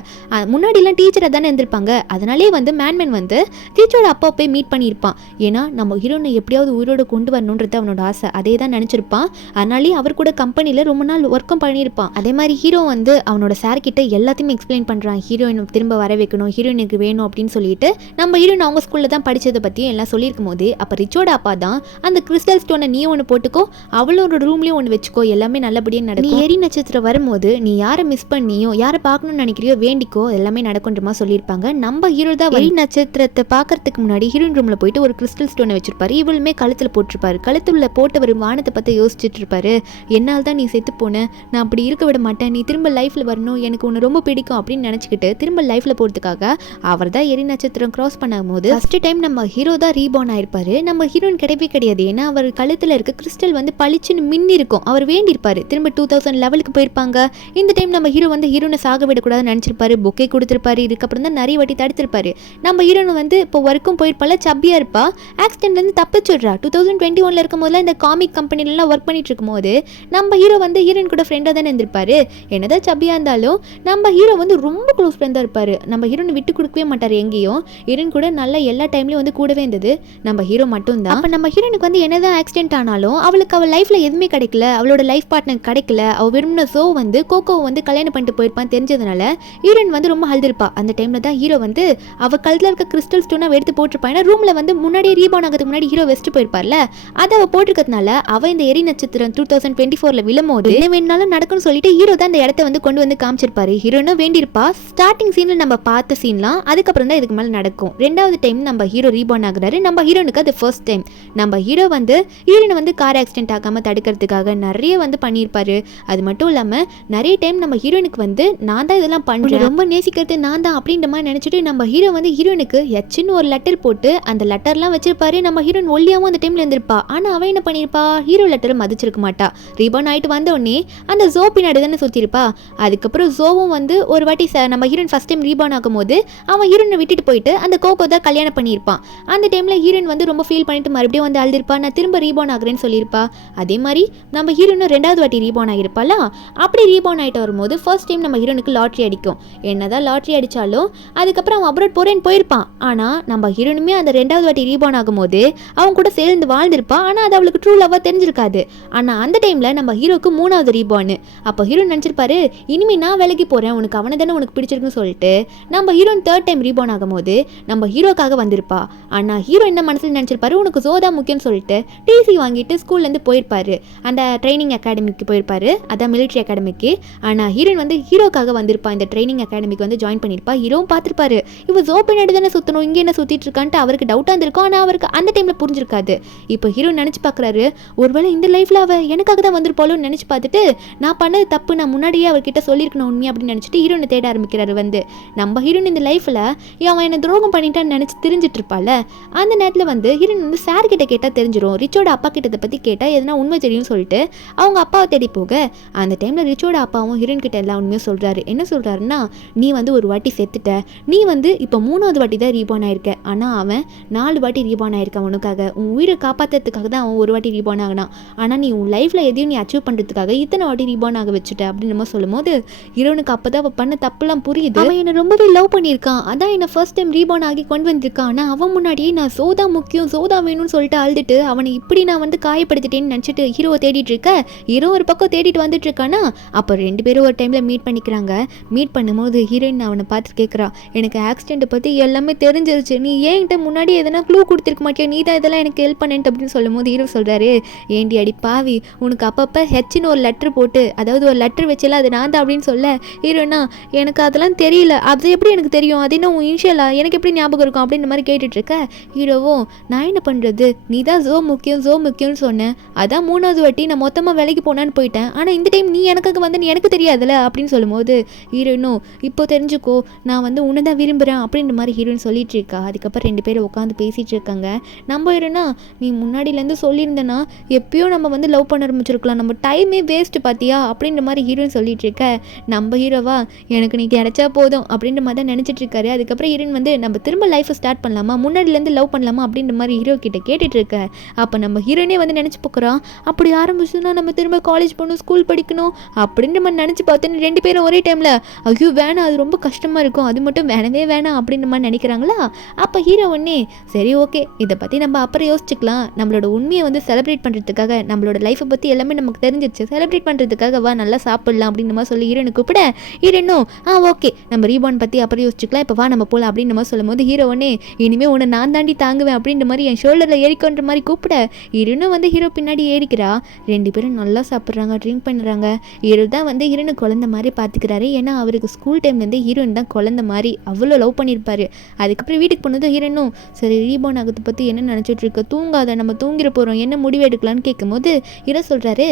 முன்னாடிலாம் டீச்சரை தானே இருந்திருப்பாங்க. அதனாலே வந்து மேன்மேன் வந்து ரிச்சோட அப்பா போய் மீட் பண்ணியிருப்பான். ஏன்னா நம்ம ஹீரோனை எப்படியாவது உயிரோடு கொண்டு வரணுன்றது அவனோட ஆசை. அதே தான் நினச்சிருப்பான். அதனாலே அவர் கூட கம்பெனியில் ரொம்ப நாள் ஒர்க்கும் பண்ணியிருப்பான். அதே மாதிரி ஹீரோ வந்து அவனோட சார் கிட்ட எல்லாத்தையுமே எக்ஸ்பிளைன் பண்ணுறான். ஹீரோயின் திரும்ப வர வைக்கணும், ஹீரோயினுக்கு வேணும் அப்படின்னு சொல்லிட்டு நம்ம ஹீரோயின் அவங்க ஸ்கூலில் தான் படித்ததை பற்றியும் எல்லாம் சொல்லியிருக்கும் போது அப்போ ரிச்சோட அப்பா தான் அந்த கிறிஸ்டல் ஸ்டோனை நீ ஒன்று போட்டுக்கோ, அவளோட ரூம்லேயும் ஒன்று வச்சுக்கோ, எல்லாமே நல்லபடியாக நடக்கும். நீ எரி நட்சத்திரம் வரும்போது நீ யாரை மிஸ் பண்ணியோ யாரை பார்க்கணும்னு நினைக்கிறியோ வேண்டிக்கோ, எல்லாமே நடக்குன்றமா சொல்லியிருப்பாங்க. நம்ம ஹீரோ தான் எரி நட்சத்திரத்தை பார்க்கறதுக்கு முன்னாடி ஹீரோயின் ரூமில் போயிட்டு ஒரு கிறிஸ்டல் ஸ்டோனை வச்சிருப்பாரு. இவளுமே கழுத்தில் போட்டிருப்பாரு. கழுத்துல போட்டவர் வானத்தை பற்றி யோசிச்சுட்டு இருப்பாரு. என்னால் தான் நீ செத்து போன, நான் அப்படி இருக்க விட மாட்டேன், நீ திரும்ப லைஃப்பில் வரணும், எனக்கு உன்னை ரொம்ப பிடிக்கும் அப்படின்னு நினச்சிக்கிட்டு திரும்ப லைஃப்பில் போகிறதுக்காக அவர் தான் எரி நட்சத்திரம் கிராஸ் பண்ணும்போது ஃபர்ஸ்ட் டைம் நம்ம ஹீரோ தான் ரீபார்ன் ஆயிருப்பாரு. நம்ம ஹீரோயின் கிடையவே கிடையாது. ஏன்னா அவர் கழுத்தில் இருக்க கிறிஸ்டல் வந்து பளிச்சுன்னு மின்னி இருக்கும். அவர் வேண்டியிருப்பாரு திரும்ப 2011 போயிருப்பாங்க. இந்த டைம் நம்ம ஹீரோ வந்து ஹீரோனை சாக விடக்கூடாதுன்னு நினச்சிருப்பாரு. பொக்கே கொடுத்துருப்பாரு. இதுக்கப்புறம் தான் நிறைய வாட்டி தடுத்திருப்பாரு. நம்ம ஹீரோனை வந்து இப்போ வரைக்கும் போயிருப்பால, சப்பியாக இருப்பா, ஆக்சிடென்ட்லேருந்து தப்பிச்சுடுறா. 2021 இருக்கும் போதுலாம் இந்த காமிக் கம்பெனிலலாம் ஒர்க் பண்ணிட்டு இருக்கும் போது நம்ம ஹீரோ வந்து ஹீரோயின் கூட ஃப்ரெண்டாக தானே இருந்திருப்பாரு. என்னதான் சப்பியாக இருந்தாலும் நம்ம ஹீரோ வந்து ரொம்ப க்ளோஸ் ஃப்ரெண்டாக இருப்பார். நம்ம ஹீரோனை விட்டு கொடுக்கவே மாட்டார் எங்கேயும். ஹீரோயின் கூட நல்லா எல்லா டைம்லையும் வந்து கூடவே இருந்தது நம்ம ஹீரோ மட்டும்தான். அப்போ நம்ம ஹீரோனுக்கு வந்து என்னதான் ஆக்சிடென்ட் ஆனாலும் அவளுக்கு அவள் லைஃப்பில் எதுவுமே கிடைக்கல, அவளோட லைஃப் பார்ட்னர் கிடைக்கல. அவள் விரும்பின ஸோ வந்து கோகோவை வந்து கல்யாணம் பண்ணிட்டு போயிருப்பான்னு தெரிஞ்சதுனால ஹீரோயின் வந்து ரொம்ப அழுதுருப்பா. அந்த டைமில் தான் ஹீரோ வந்து அவள் கழுத்தில் இருக்க கிறிஸ்டல் ஸ்டோனை எடுத்து போட்டிருப்பா. ஏன்னா ரூமில் வந்து முன்னாடியே ரீபார்ன் ஆகிறதுக்கு முன்னாடி ஹீரோ வெஸ்ட்டு போயிருப்பார்ல, அதை அவள் போட்டிருக்கிறதுனால அவள் இந்த எரி நட்சத்திரம் 2024 விழும்போது என்ன வேணாலும் நடக்கும்னு சொல்லிட்டு ஹீரோ தான் அந்த இடத்த வந்து கொண்டு வந்து காமிச்சிருப்பாரு. ஹீரோனும் வேண்டியிருப்பா. ஸ்டார்டிங் சீன்ல நம்ம பார்த்த சீன்லாம் அதுக்கப்புறம் தான் இதுக்கு மேலே நடக்கும். ரெண்டாவது டைம் நம்ம ஹீரோ ரீபார்ன் ஆகுறாரு. நம்ம ஹீரோனுக்கு அது ஃபர்ஸ்ட் டைம். நம்ம ஹீரோ வந்து ஹீரோனை வந்து கார் ஆக்சிடென்ட் ஆகாமல் தடுக்கிறதுக்காக நிறைய வந்து பண்ணியிருப்பாரு. அது மட்டும் இல்லாமல் நிறைய டைம் நம்ம ஹீரோனுக்கு வந்து நான் தான் இதெல்லாம் பண்ணுறேன், ரொம்ப நேசிக்கிறது நான் தான் அப்படின்ற மாதிரி நினச்சிட்டு நம்ம ஹீரோ வந்து ஹீரோனுக்கு எச்சின்னு ஒரு லெட்டர் போட்டு அந்த லெட்டர்லாம் வச்சிருப்பாரு. நம்ம ஹீரோயின் ஒல்லியாகவும் அந்த டைமில் இருந்திருப்பா. ஆனால் அவன் என்ன பண்ணியிருப்பா, ஹீரோ லெட்டரை மதிச்சிருக்க மாட்டா. ரீபார்ன் ஆகிட்டு வந்த உடனே அந்த ஜோ பின்னாடி தானே சுற்றிருப்பா. அதுக்கப்புறம் ஜோவும் வந்து ஒரு வாட்டி நம்ம ஹீரோயின் ஃபஸ்ட் டைம் ரீபார்ன் ஆகும்போது அவன் ஹீரோனை விட்டுட்டு போயிட்டு அந்த கோகோ தான் கல்யாணம் பண்ணியிருப்பான். அந்த டைமில் ஹீரோயின் வந்து ரொம்ப ஃபீல் பண்ணிட்டு மறுபடியும் வந்து அழுதிருப்பா, நான் திரும்ப ரீபார்ன் ஆகுறேன்னு சொல்லியிருப்பா. அதே மாதிரி நம்ம ஹீரோனும் ரெண்டாவது வாட்டி ரீபார்ன் ஆகிருப்பாளா. அப்படி ரீபார்ன் ஆகிட்டு வரும்போது ஃபர்ஸ்ட் டைம் நம்ம ஹீரோனுக்கு லாட்ரி அடிக்கும். என்னதான் லாட்ரி அடித்தாலும் அதுக்கப்புறம் அவன் அப்ராட் போகிறேன்னு போயிருப்பான். ஆனால் நம்ம ஹீரோனுமே அந்த ரெண்டாவது வாட்டி ரீபார்ன் ஆகும்போது அவன் கூட சேர்ந்து வாழ்ந்திருப்பான். ஆனால் அது அவளுக்கு ட்ரூ லவ்வாக தெரிஞ்சிருக்காது. ஆனால் அந்த டைமில் நம்ம ஹீரோக்கு மூணாவது ரீபார்னு. அப்போ ஹீரோ நினச்சிருப்பாரு, இனிமேல் நான் விலகி போகிறேன், உனக்கு அவனை தானே உனக்கு பிடிச்சிருக்குன்னு சொல்லிட்டு நம்ம ஹீரோயின் தேர்ட் டைம் ரீபார்ன் ஆகும்போது நம்ம ஹீரோக்காக வந்திருப்பா. ஆனால் ஹீரோ என்ன மனசில் நினச்சிருப்பாரு, உனக்கு ஜோதா முக்கியம்னு சொல்லிட்டு டிசி வாங்கிட்டு ஸ்கூல்லேருந்து போயிருப்பாரு. அந்த ட்ரைனிங் அகாடமிக்கு போயிருப்பாரு, அதான் மிலிட்ரி அகாடமிக்கு. ஆனால் ஹீரோயின் வந்து ஹீரோக்காக வந்திருப்பா. இந்த ட்ரைனிங் அகாடமிக்கு வந்து ஜாயின் பண்ணியிருப்பா. ஹீரோவும் பார்த்துருப்பாரு, இவ ஜோ பின்னாடி தானே சுற்றணும், இங்கே என்ன சுற்றிட்டு இருக்கான்ட்டு அவருக்கு டவுட்டாக இருந்திருக்கும். ஆனால் அவருக்கு அந்த டைமில் புரிஞ்சிருக்காது. இப்போ ஹீரோ நினச்சி பார்க்குறாரு, ஒருவேளை இந்த லைஃப்பில் அவள் எனக்காக தான் வந்திருப்பாளோன்னு நினச்சி பார்த்துட்டு நான் பண்ணது தப்பு, நான் முன்னாடியே அவர்கிட்ட சொல்லியிருக்கணும் உண்மையாக அப்படின்னு நினச்சிட்டு ஹீரோனை தேட ஆரம்பிக்கிறாரு. வந்து நம்ம ஹீரோன் இந்த லைஃப்பில் அவன் என்னை துரோகம் பண்ணிட்டான்னு நினச்சி தெரிஞ்சிட்டு இருப்பாள். அந்த நேரத்தில் வந்து ஹீரோன் வந்து சார் கிட்ட கேட்டால் தெரிஞ்சிடும். ரிச்சோட அப்பா கிட்ட பற்றி கேட்டால் எதனா உண்மை தெரியும்னு சொல்லிட்டு அவங்க அப்பாவை தேடி போக அந்த டைமில் ரிச்சோட அப்பாவும் ஹீரோன் கிட்ட எல்லா உண்மையும் சொல்கிறாரு. என்ன சொல்கிறாருன்னா, நீ வந்து ஒரு வாட்டி செத்துட்ட, நீ வந்து இப்போ மூணாவது வாட்டி தான் ரீபார்ன் ஆயிருக்க. ஆனால் அவன் 4 வாட்டி ரீபார்ன் ஆயிருக்கான். உனக்காக உன் உயிரை காப்பாற்றுறதுக்காக தான் அவன் ஒரு வாட்டி ரீபார்ன் ஆகினான். ஆனால் நீ உன் லைஃப்பில் எதையும் நீ அச்சீவ் பண்ணுறதுக்காக இத்தனை வாட்டி ரீபார்ன் ஆக வச்சுட்ட அப்படின்னு நம்ம சொல்லும் போது ஹீரோனுக்கு அப்போ தான் அவள் பண்ண தப்புலாம் புரியுது. அவன் என்னை ரொம்பவே லவ் பண்ணியிருக்கான், அதான் என்னை ஃபர்ஸ்ட் டைம் ரீபார்ன் ஆகி கொண்டு வந்திருக்கான். ஆனால் அவன் முன்னாடியே நான் சோதா முக்கியம், சோதா வேணும்னு சொல்லிட்டு அழுதுட்டு அவனை இப்படி நான் வந்து காயப்படுத்திட்டேன்னு நினச்சிட்டு ஹீரோவை தேடிட்டு இருக்க. ஹீரோ ஒரு பக்கம் தேடிட்டு வந்துட்டு இருக்கானா. அப்போ 2 பேரும் ஒரு டைமில் மீட் பண்ணிக்கிறாங்க. மீட் பண்ணும்போது ஹீரோயின் அவனை பார்த்து கேட்குறா, எனக்கு ஆக்சிடென்ட்டை பற்றி எல்லாமே தெரிஞ்சிருச்சு, நீ ஏன்கிட்ட முன்னாடி எதனா க்ளூ கொடுத்துருக்க மாட்டியா, நீ தான் இதெல்லாம் எனக்கு ஹெல்ப் பண்ணிட்டு அப்படின்னு சொல்லும் போது ஹீரோ சொல்கிறாரு, ஏண்டி அடி பாவி, உனக்கு அப்பப்போ ஹெச்னு ஒரு லெட்டர் போட்டு, அதாவது ஒரு லெட்டர் வச்சல அது நான் தான் அப்படின்னு சொல்ல. ஹீரோனா, எனக்கு அதெல்லாம் தெரியல, அது எப்படி எனக்கு தெரியும், அது இன்னும் உன் இன்ஷியலா, எனக்கு எப்படி ஞாபகம் இருக்கும் அப்படின்ற மாதிரி கேட்டுட்ருக்க. ஹீரோவும், நான் என்ன பண்ணுறது, நீ தான் ஜோ முக்கியம்னு சொன்னேன், அதான் 3வது வாட்டி நான் மொத்தமாக வேலைக்கு போனான்னு போயிட்டேன், ஆனால் இந்த டைம் நீ எனக்காக வந்து நீ எனக்கு தெரியாதுல்ல அப்படின்னு சொல்லும்போது ஹீரோனும், இப்போ தெரிஞ்சுக்கோ, நான் வந்து உன்னை தான் விரும்புகிறேன் அப்படின்ற மாதிரி ஹீரோயின் சொல்லிட்டு இருக்கா. அதுக்கப்புறம் 2 பேரும் உட்காந்து பேசிகிட்டு இருக்காங்க. நம்ம ஹீரோனா, நீ முன்னாடியிலேருந்து சொல்லியிருந்தேன்னா எப்பயோ நம்ம வந்து லவ் பண்ண ஆரம்பிச்சிருக்கலாம், நம்ம டைமே வேஸ்ட் பார்த்தியா அப்படின்ற மாதிரி ஹீரோயின் சொல்லிட்டு இருக்க. நம்ம ஹீரோவா, எனக்கு நீ கிடைச்சா போதும் அப்படின்ற மாதிரி தான் நினச்சிட்டு இருக்காரு. அதுக்கப்புறம் ஹீரோயின் வந்து நம்ம திரும்ப லைஃப்பை ஸ்டார்ட் பண்ணலாமா, முன்னாடிலேருந்து லவ் பண்ணலாமா அப்படின்ற மாதிரி ஹீரோ கிட்ட கேட்டுட்டு இருக்க. அப்போ நம்ம நம்ம ஹீரோனே வந்து நினச்சி பார்க்குறான். அப்படி ஆரம்பிச்சோன்னா நம்ம திரும்ப காலேஜ் போகணும், ஸ்கூல் படிக்கணும் அப்படின்னு நம்ம நினச்சி பார்த்தோன்னு 2 பேரும் ஒரே டைமில் ஐயோ வேணாம், அது ரொம்ப கஷ்டமாக இருக்கும், அது மட்டும் வேணவே வேணாம் அப்படின்ற மாதிரி நினைக்கிறாங்களா. அப்போ ஹீரோ ஒன்னே சரி ஓகே, இதை பற்றி நம்ம அப்புறம் யோசிச்சுக்கலாம், நம்மளோட உண்மையை வந்து செலிப்ரேட் பண்ணுறதுக்காக, நம்மளோட லைஃப்பை பற்றி எல்லாமே நமக்கு தெரிஞ்சிச்சு, செலிப்ரேட் பண்ணுறதுக்காக வா நல்லா சாப்பிடலாம் அப்படின்னு மாதிரி சொல்லி ஹீரோனு கூப்பிட ஹீரோனும் ஓகே நம்ம ரீபான் பற்றி அப்புறம் யோசிச்சுக்கலாம், இப்போ வா நம்ம போகலாம் அப்படின்னு மாதிரி சொல்லும் போது ஹீரோ ஒன்னே இனிமேல் உன்னை நான் தாண்டி தாங்குவேன் அப்படின்ற மாதிரி என் ஷோல்டரில் ஏறிக்கொன்ற மாதிரி கூப்பிட ஹீரோனும் வந்து ஹீரோ பின்னாடி ஏறிக்கிறா. 2 பேரும் நல்லா சாப்பிட்றாங்க, ட்ரிங்க் பண்ணுறாங்க. ஹீரோ தான் வந்து ஹீரோனு குழந்தை மாதிரி பார்த்துக்கிறாரு. ஏன்னா அவருக்கு ஸ்கூல் டைம்லேருந்து ஹீரோயின் தான் குழந்தை மாதிரி அவ்வளோ லவ் பண்ணியிருப்பாரு. அதுக்கப்புறம் வீட்டுக்கு போனதும் ஹீரோனும் சரி ரீபான் ஆகத்தை பற்றி என்ன நினச்சிட்டு இருக்க, தூங்காத, நம்ம தூங்கிட போகிறோம், என்ன முடிவு எடுக்கலான்னு கேட்கும்போது ஹீரோ சொல்கிறாரு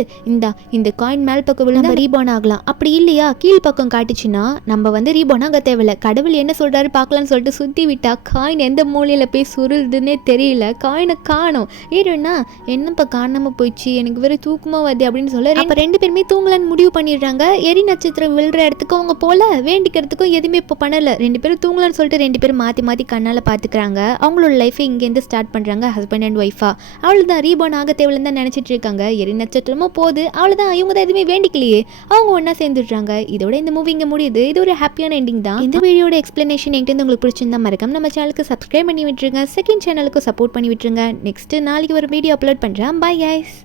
இந்த காயின் மேல் பக்கம் விழுந்து ரீபான் ஆகலாம், அப்படி இல்லையா கீழ் பக்கம் காட்டுச்சுன்னா நம்ம வந்து ரீபான் ஆக தேவையில்லை, கடவுள் என்ன சொல்கிறாரு பார்க்கலான்னு சொல்லிட்டு சுற்றி விட்டா காயின் எந்த மூலையில் போய் சுருள்துன்னே தெரியல, காயினை காணும். ஹீரோனா என்னப்பா காணாமல் போயிடுச்சு, எனக்கு வேறு தூக்கமாக வருது அப்படின்னு சொல்ல அப்போ 2 பேருமே தூங்கலான்னு முடிவு பண்ணிடுறாங்க. எரி நட்சத்திரம் விழுற இடத்துக்கு அவங்க போல வேண்டிக்கிறதுக்கும் எதுவுமே இப்போ பண்ணலை. 2 பேரும் தூங்கலான்னு சொல்லிட்டு 2 பேரும் மாற்றி மாற்றி கண்ணால் பார்த்துக்கிறாங்க. அவங்களோட லைஃபை இங்கேருந்து ஸ்டார்ட் பண்ணுறாங்க ஹஸ்பண்ட் அண்ட் ஒய்ஃபா. அவ்வளோதான் ரீபான் ஆக தேவையில்லைன்னு தான் நினச்சிட்டு இருக்காங்க. எரி நட்சத்திரமும் போகுது, அவ்வளோதான், இவங்க தான் எதுவுமே வேண்டிக்கலையே, அவங்க ஒன்றா சேர்ந்துடுறாங்க. இதோட இந்த மூவி இங்கே முடியுது. இது ஒரு ஹாப்பியான எண்டிங் தான். இந்த வீடியோட எக்ஸ்பிளனேஷன் என்கிட்ட உங்களுக்கு பிடிச்சிருந்தா மறக்காம நம்ம சேனலுக்கு சப்ஸ்கிரைப் பண்ணி விட்டுருங்க, செகண்ட் சேனலுக்கு சப்போர்ட் பண்ணி விட்டுருங்க. நெக்ஸ்ட் நாளைக்கு ஒரு வீடியோ அப்லோட் பண்ணுறேன். Bye guys.